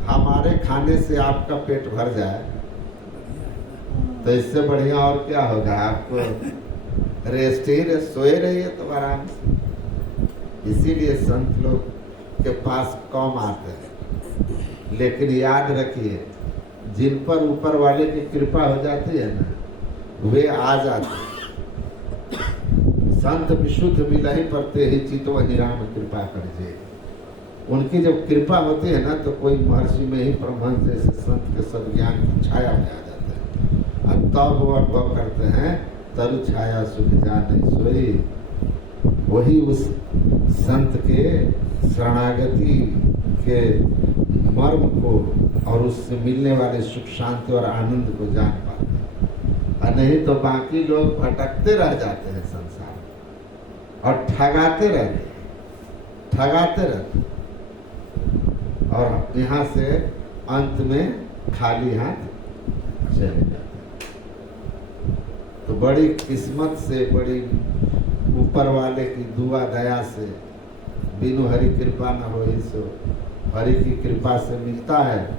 हमारे खाने से आपका पेट भर जाए तो इससे बढ़िया और क्या होगा। आपको रेस्ट ही रेस्ट, सोए रहिए तो आराम से। इसीलिए संत लोग के पास कम आते हैं, लेकिन याद रखिए जिन पर ऊपर वाले की कृपा हो जाती है ना, वे आ जाते हैं। संत विशुद्ध मिलहि पर ते ही चितो राम कृपा कर जे। उनकी जब कृपा होती है ना, तो कोई महर्षि में ही परमहंस जैसे संत के सद्ज्ञान की छाया में आ जाते हैं, और तब वो अनुभव करते हैं तरु छाया सुख जाने सोई। वही उस संत के शरणागति के मर्म को और उससे मिलने वाले सुख शांति और आनंद को जान पाते हैं, और नहीं तो बाकी लोग भटकते रह जाते हैं संसार और ठगाते रहते और यहाँ से अंत में खाली हाथ चले जाते। तो बड़ी किस्मत से, बड़ी ऊपर वाले की दुआ दया से, बिनु हरि कृपा न हो ही सो, हरि की कृपा से मिलता है।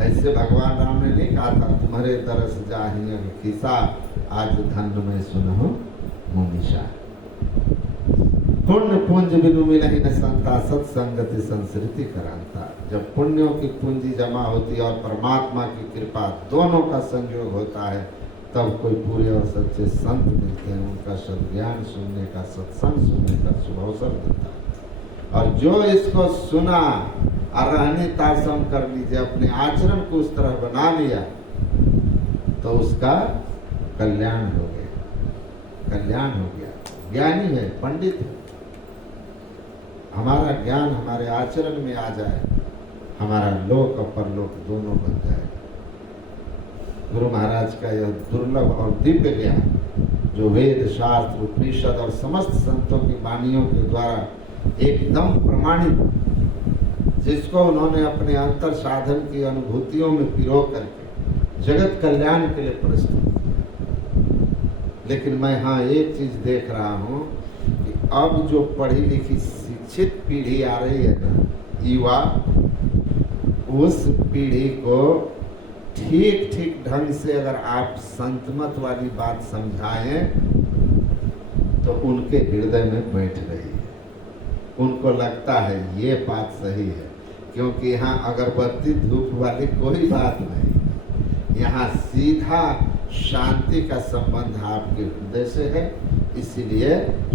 ऐसे भगवान राम ने नहीं कहा था तुम्हारे दरस जाहिए खिसा, आज धन में सुनहु मुमिषा। पुण्य पुंज बिनु मिलहि न संता, सत्संगति संस्कृति करांता। जब पुण्यों की पूंजी जमा होती है और परमात्मा की कृपा, दोनों का संयोग होता है, तब कोई पूरे और सच्चे संत मिलते हैं, उनका सद्ज्ञान सुनने का, सत्संग सुनने का शुभ अवसर देता है। और जो इसको सुना और रहने तासम कर लीजिए, अपने आचरण को उस तरह बना लिया, तो उसका कल्याण हो गया, कल्याण हो गया। ज्ञानी है, पंडित है, हमारा ज्ञान हमारे आचरण में आ जाए, हमारा लोक और परलोक दोनों बन जाए। गुरु महाराज का यह दुर्लभ और दिव्य ज्ञान, जो वेद शास्त्र उपनिषद और समस्त संतों की वाणियों के द्वारा एकदम प्रमाणित, जिसको उन्होंने अपने अंतर साधन की अनुभूतियों में पिरो करके जगत कल्याण के लिए प्रस्तुत किया। लेकिन मैं हाँ एक चीज देख रहा हूँ कि अब जो पढ़ी लिखी शिक्षित पीढ़ी आ रही है ना, युवा, उस पीढ़ी को ठीक ठीक ढंग से अगर आप संतमत वाली बात समझाएं तो उनके हृदय में बैठ रही है, उनको लगता है ये बात सही है। क्योंकि यहाँ अगरबत्ती धूप वाली कोई बात नहीं, यहाँ सीधा शांति का संबंध आपके हृदय से है। इसीलिए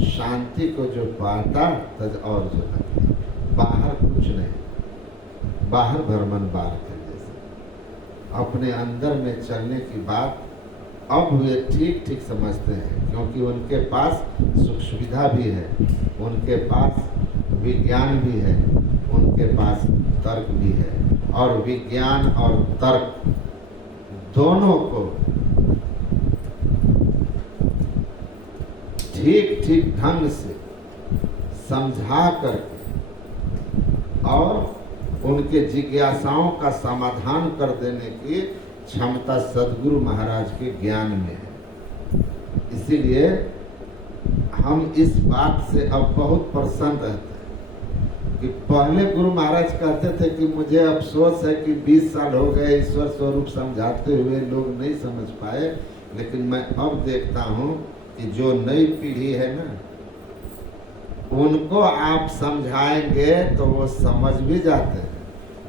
शांति को जो पाता तज और जो लगता, बाहर कुछ नहीं, बाहर भरमन बार के जैसे। अपने अंदर में चलने की बात अब वे ठीक ठीक समझते हैं, क्योंकि उनके पास सुख सुविधा भी है, उनके पास विज्ञान भी है, उनके पास तर्क भी है, और विज्ञान और तर्क दोनों को ठीक ठीक ढंग से समझा करके और उनके जिज्ञासाओं का समाधान कर देने की क्षमता सद्गुरु महाराज के ज्ञान में है। इसीलिए हम इस बात से अब बहुत प्रसन्न रहते हैं कि पहले गुरु महाराज कहते थे कि मुझे अफसोस है कि 20 साल हो गए ईश्वर स्वरूप समझाते हुए लोग नहीं समझ पाए। लेकिन मैं अब देखता हूँ कि जो नई पीढ़ी है ना, उनको आप समझाएंगे तो वो समझ भी जाते हैं,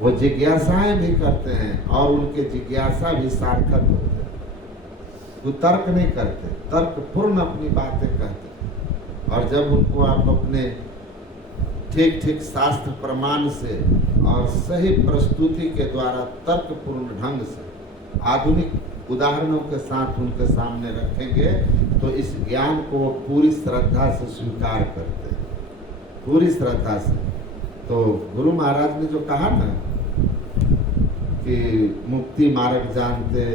वो जिज्ञासाएं भी करते हैं और उनके जिज्ञासा भी सार्थक होते हैं। वो तर्क नहीं करते, तर्क पूर्ण अपनी बातें कहते हैं। और जब उनको आप अपने ठीक ठीक शास्त्र प्रमाण से और सही प्रस्तुति के द्वारा तर्कपूर्ण ढंग से आधुनिक उदाहरणों के साथ उनके सामने रखेंगे तो इस ज्ञान को वो पूरी श्रद्धा से स्वीकार करते हैं, पूरी श्रद्धा से। तो गुरु महाराज ने जो कहा ना कि मुक्ति मार्ग जानते,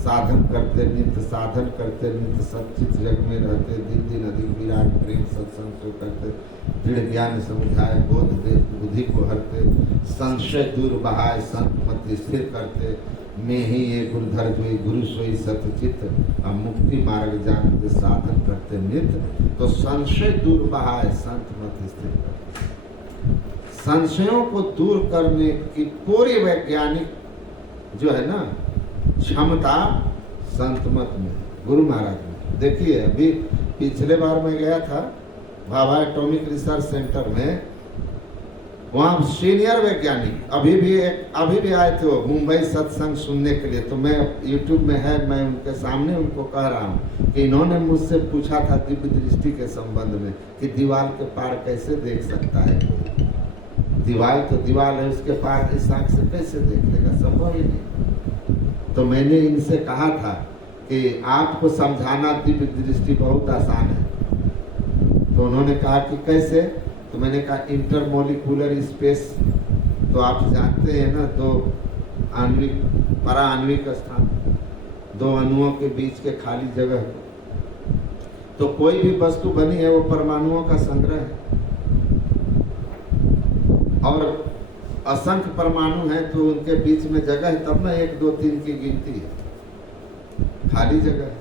साधन करते नित्य, साधन करते नित्य, सच्चित जग में रहते, दिन दिन अधिक विराट प्रेम सत्संग सो करते, दृढ़ ज्ञान समुझाए, बोध दे बुद्धि को हरते, संशय दूर बहाए, संत मत स्थिर करते, मैं ही ये गुरुधर जोई गुरु सोई सतचित, अब मुक्ति मार्ग जानते, साधन करते नित्य, तो संशय दूर बहाए, संत मत स्थिर करते। संशयों को दूर करने की पूरी वैज्ञानिक जो है ना क्षमता संत मत में, गुरु महाराज में। देखिए अभी पिछले बार मैं गया था भाभा एटॉमिक रिसर्च सेंटर में, वहाँ सीनियर वैज्ञानिक अभी भी आए थे वो मुंबई सत्संग सुनने के लिए। तो मैं यूट्यूब में है, मैं उनके सामने उनको कह रहा हूँ कि इन्होंने मुझसे पूछा था दिव्य दृष्टि के संबंध में कि दीवार के पार कैसे देख सकता है कोई, दीवार तो दीवार है, उसके पार इस आंख से कैसे देख लेगा, संभव ही नहीं। तो मैंने इनसे कहा था कि आपको समझाना दिव्य दृष्टि बहुत आसान है। तो उन्होंने कहा कि कैसे? तो मैंने कहा इंटरमोलिकुलर स्पेस, तो आप जानते हैं ना, दो आणविक परा आणविक स्थान, दो अणुओं के बीच के खाली जगह। तो कोई भी वस्तु बनी है वो परमाणुओं का संग्रह है, और असंख्य परमाणु है तो उनके बीच में जगह है, तब ना 1 2 3 की गिनती है, खाली जगह है।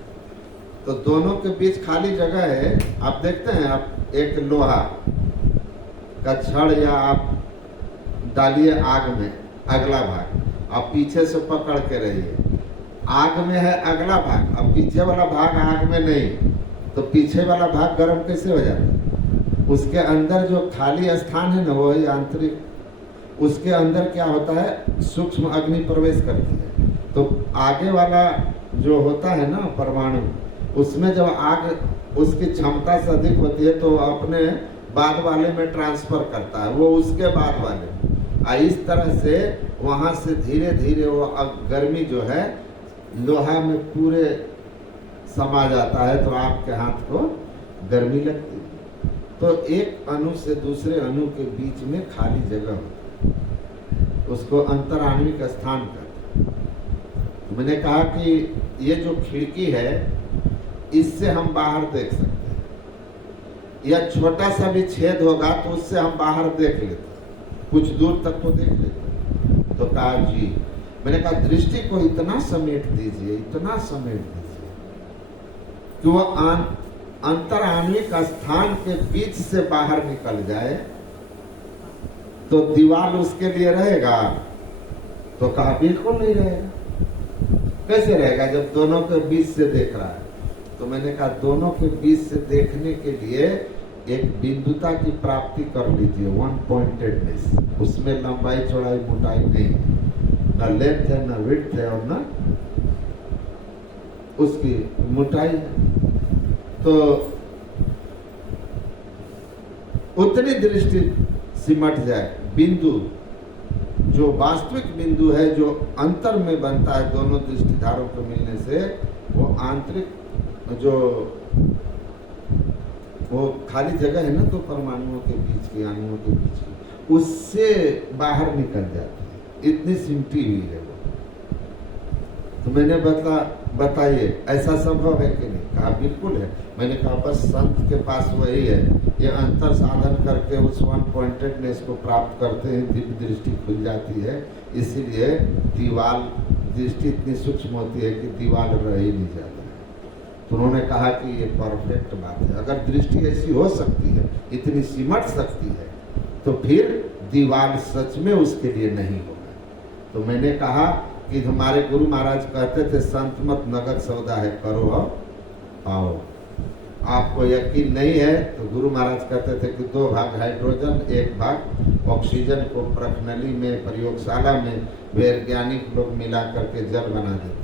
तो दोनों के बीच खाली जगह है। आप देखते हैं, आप एक लोहा का छड़ या आप डालिए आग में, अगला भाग आप पीछे से पकड़ के रहिए, आग में है अगला भाग, अब पीछे वाला भाग आग में नहीं, तो पीछे वाला भाग गर्म कैसे हो जाता है? उसके अंदर जो खाली स्थान है ना, वो है आंतरिक, उसके अंदर क्या होता है, सूक्ष्म अग्नि प्रवेश करती है। तो आगे वाला जो होता है ना परमाणु, उसमें जब आग उसकी क्षमता से अधिक होती है तो अपने बाद वाले में ट्रांसफर करता है, वो उसके बाद वाले में। इस तरह से वहाँ से धीरे धीरे वो गर्मी जो है लोहा में पूरे समा जाता है, तो आपके हाथ को गर्मी लगती है। तो एक अणु से दूसरे अणु के बीच में खाली जगह होती है, उसको अंतराणविक स्थान कहते हैं। मैंने कहा कि ये जो खिड़की है इससे हम बाहर देख सकते हैं, या छोटा सा भी छेद होगा तो उससे हम बाहर देख लेते हैं, कुछ दूर तक तो देख लेते हैं। तो कहा जी, मैंने कहा दृष्टि को इतना समेट दीजिए, इतना समेट दीजिए कि वो अंतराणविक स्थान के बीच से बाहर निकल जाए, तो दीवार उसके लिए रहेगा? तो कहा बिल्कुल नहीं रहेगा। कैसे रहेगा जब दोनों के बीच से देख रहा है? तो मैंने कहा दोनों के बीच से देखने के लिए एक बिंदुता की प्राप्ति कर लीजिए, वन पॉइंटेडनेस। उसमें लंबाई चौड़ाई मोटाई नहीं, न लेंथ है, न विड्थ है, और न उसकी मोटाई है। तो उतनी दृष्टि सिमट जाए, बिंदु जो वास्तविक बिंदु है, जो अंतर में बनता है दोनों दृष्टिधारों को मिलने से, वो आंतरिक जो वो खाली जगह है ना, तो परमाणुओं के बीच की, अणुओं के बीच की, उससे बाहर निकल जाती है, इतनी सिमटी हुई है वो। तो मैंने बताइए ऐसा संभव है कि नहीं? कहा बिल्कुल है। मैंने कहा बस संत के पास वही है, ये अंतर साधन करके उस वन पॉइंटेडनेस को प्राप्त करते हैं, दिव्य दृष्टि खुल जाती है। इसीलिए दीवार दृष्टि इतनी सूक्ष्म होती है कि दीवार रह ही नहीं जाता है। तो उन्होंने कहा कि ये परफेक्ट बात है, अगर दृष्टि ऐसी हो सकती है, इतनी सिमट सकती है, तो फिर दीवार सच में उसके लिए नहीं होगा। तो मैंने कहा कि हमारे गुरु महाराज कहते थे, संत मत नगद सौदा है, करो और पाओ। आपको यकीन नहीं है तो गुरु महाराज कहते थे कि 2 भाग हाइड्रोजन, 1 भाग ऑक्सीजन को प्रखनली में, प्रयोगशाला में वैज्ञानिक लोग मिला करके जल बना देते हैं,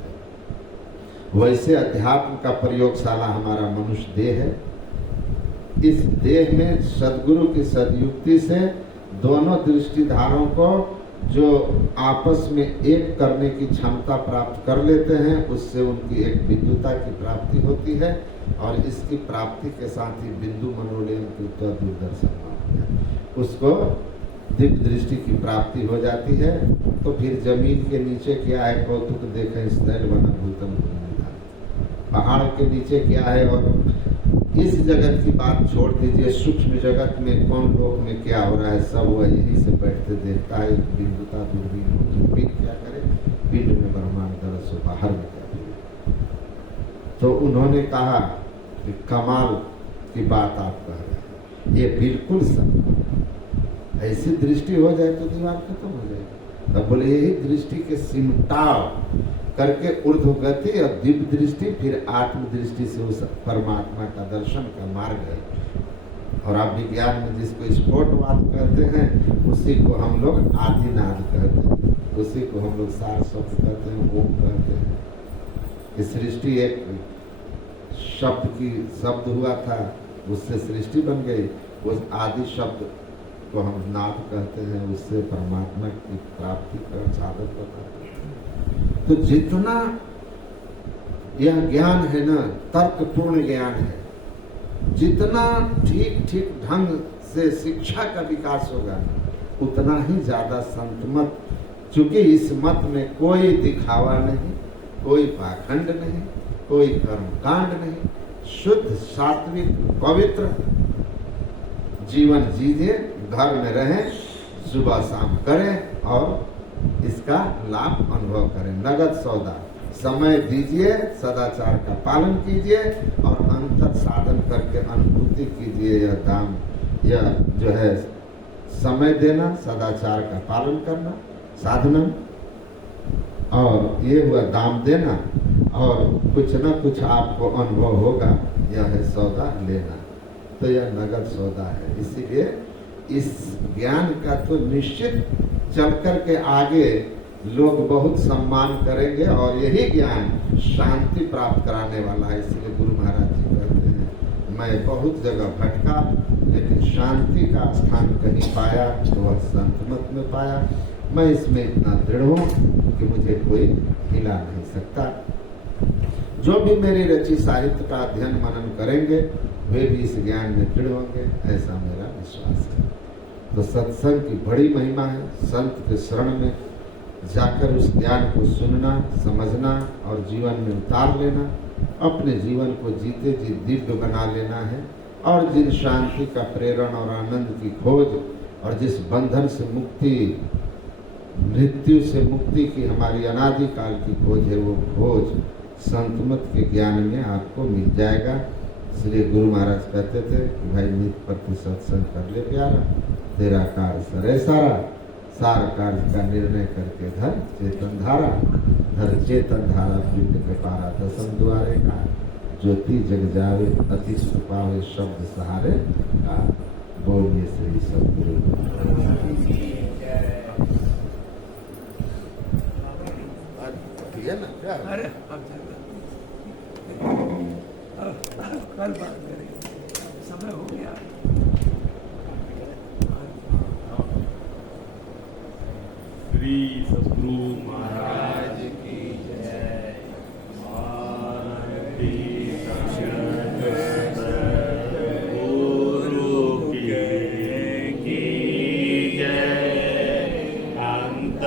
वैसे अध्यात्म का प्रयोगशाला हमारा मनुष्य देह है। इस देह में सद्गुरु की सदयुक्ति से दोनों दृष्टिधारों को जो आपस में एक करने की क्षमता प्राप्त कर लेते हैं, उससे उनकी एक विद्युता की प्राप्ति होती है, और इसकी प्राप्ति के साथ ही बिंदु मनोलयन की दूरदर्शन उसको दिव्य दृष्टि की प्राप्ति हो जाती है। तो फिर जमीन के नीचे क्या है, कौतुक देखें स्थैल वन भूतम, पहाड़ के नीचे क्या है, और इस जगत की बात छोड़ दीजिए, सूक्ष्म जगत में कौन लोक में क्या हो रहा है, सब वह यहीं से बैठते देखता है। बिंदुता दूरबीन हो, पिंड क्या करे, पिंड में ब्रह्मांड दरअसल बाहर में क्या करे। तो उन्होंने कहा कि कमाल की बात आप कह रहे हैं, ये बिल्कुल सब ऐसी दृष्टि हो जाए तो दीवार खत्म हो जाएगी। तब बोले यही दृष्टि के सिमटाव करके ऊर्ध्वगति और दिव्य दृष्टि, फिर आत्म दृष्टि से उस परमात्मा का दर्शन का मार्ग है। और आप विज्ञान में जिसको स्फोटवाद कहते हैं, उसी को हम लोग आदिनाद कहते हैं, उसी को हम लोग सार शब्द कहते हैं, ओम कहते हैं। इस सृष्टि एक शब्द की शब्द हुआ था, उससे सृष्टि बन गई। उस आदि शब्द को हम नाद कहते हैं, उससे परमात्मा की प्राप्ति का साधन बताते हैं। तो जितना यह ज्ञान है ना, तर्कपूर्ण ज्ञान है, जितना ठीक ठीक ढंग से शिक्षा का विकास होगा, उतना ही ज्यादा संत मत, चूंकि इस मत में कोई दिखावा नहीं, कोई पाखंड नहीं, कोई कर्मकांड नहीं, शुद्ध सात्विक पवित्र जीवन जीजिए, घर में रहें, सुबह शाम करें और इसका लाभ अनुभव करें। नगद सौदा, समय दीजिए, सदाचार का पालन कीजिए और अंतर साधन करके अनुभूति कीजिए। यह दाम, यह जो है समय देना, सदाचार का पालन करना, साधना, और ये हुआ दाम देना, और कुछ न कुछ आपको अनुभव होगा, यह है सौदा लेना। तो यह नगद सौदा है। इसीलिए इस ज्ञान का तो निश्चित चल कर के आगे लोग बहुत सम्मान करेंगे, और यही ज्ञान शांति प्राप्त कराने वाला है। इसलिए गुरु महाराज जी कहते हैं, मैं बहुत जगह भटका लेकिन शांति का स्थान कहीं पाया तो वह संत मत में पाया। मैं इसमें इतना दृढ़ हूँ कि मुझे कोई हिला नहीं सकता। जो भी मेरी रची साहित्य का अध्ययन मनन करेंगे, वे भी इस ज्ञान में दृढ़ होंगे, ऐसा मेरा विश्वास है। तो सत्संग की बड़ी महिमा है। संत के शरण में जाकर उस ज्ञान को सुनना, समझना और जीवन में उतार लेना, अपने जीवन को जीते जी दिव्य बना लेना है। और जिन शांति का प्रेरण और आनंद की खोज, और जिस बंधन से मुक्ति, मृत्यु से मुक्ति की हमारी अनादिकाल की खोज है, वो खोज संतमत के ज्ञान में आपको मिल जाएगा। इसलिए गुरु महाराज कहते थे कि भाई नित प्रति सत्संग कर ले प्यारा, तेरा कार्य सरे सारा, सार कार्य का निर्णय करके धर चेतन धारा, धर चेतन धारा पिंड के पारा, दसम द्वारे का ज्योति जग जावे, अति सुख पावे शब्द सहारे का। बोलिए श्री सद्गुरु। अरे कल बात करेंगे, समय हो गया। श्री सद्गुरु महाराज की जय। गुरु की जय। अंत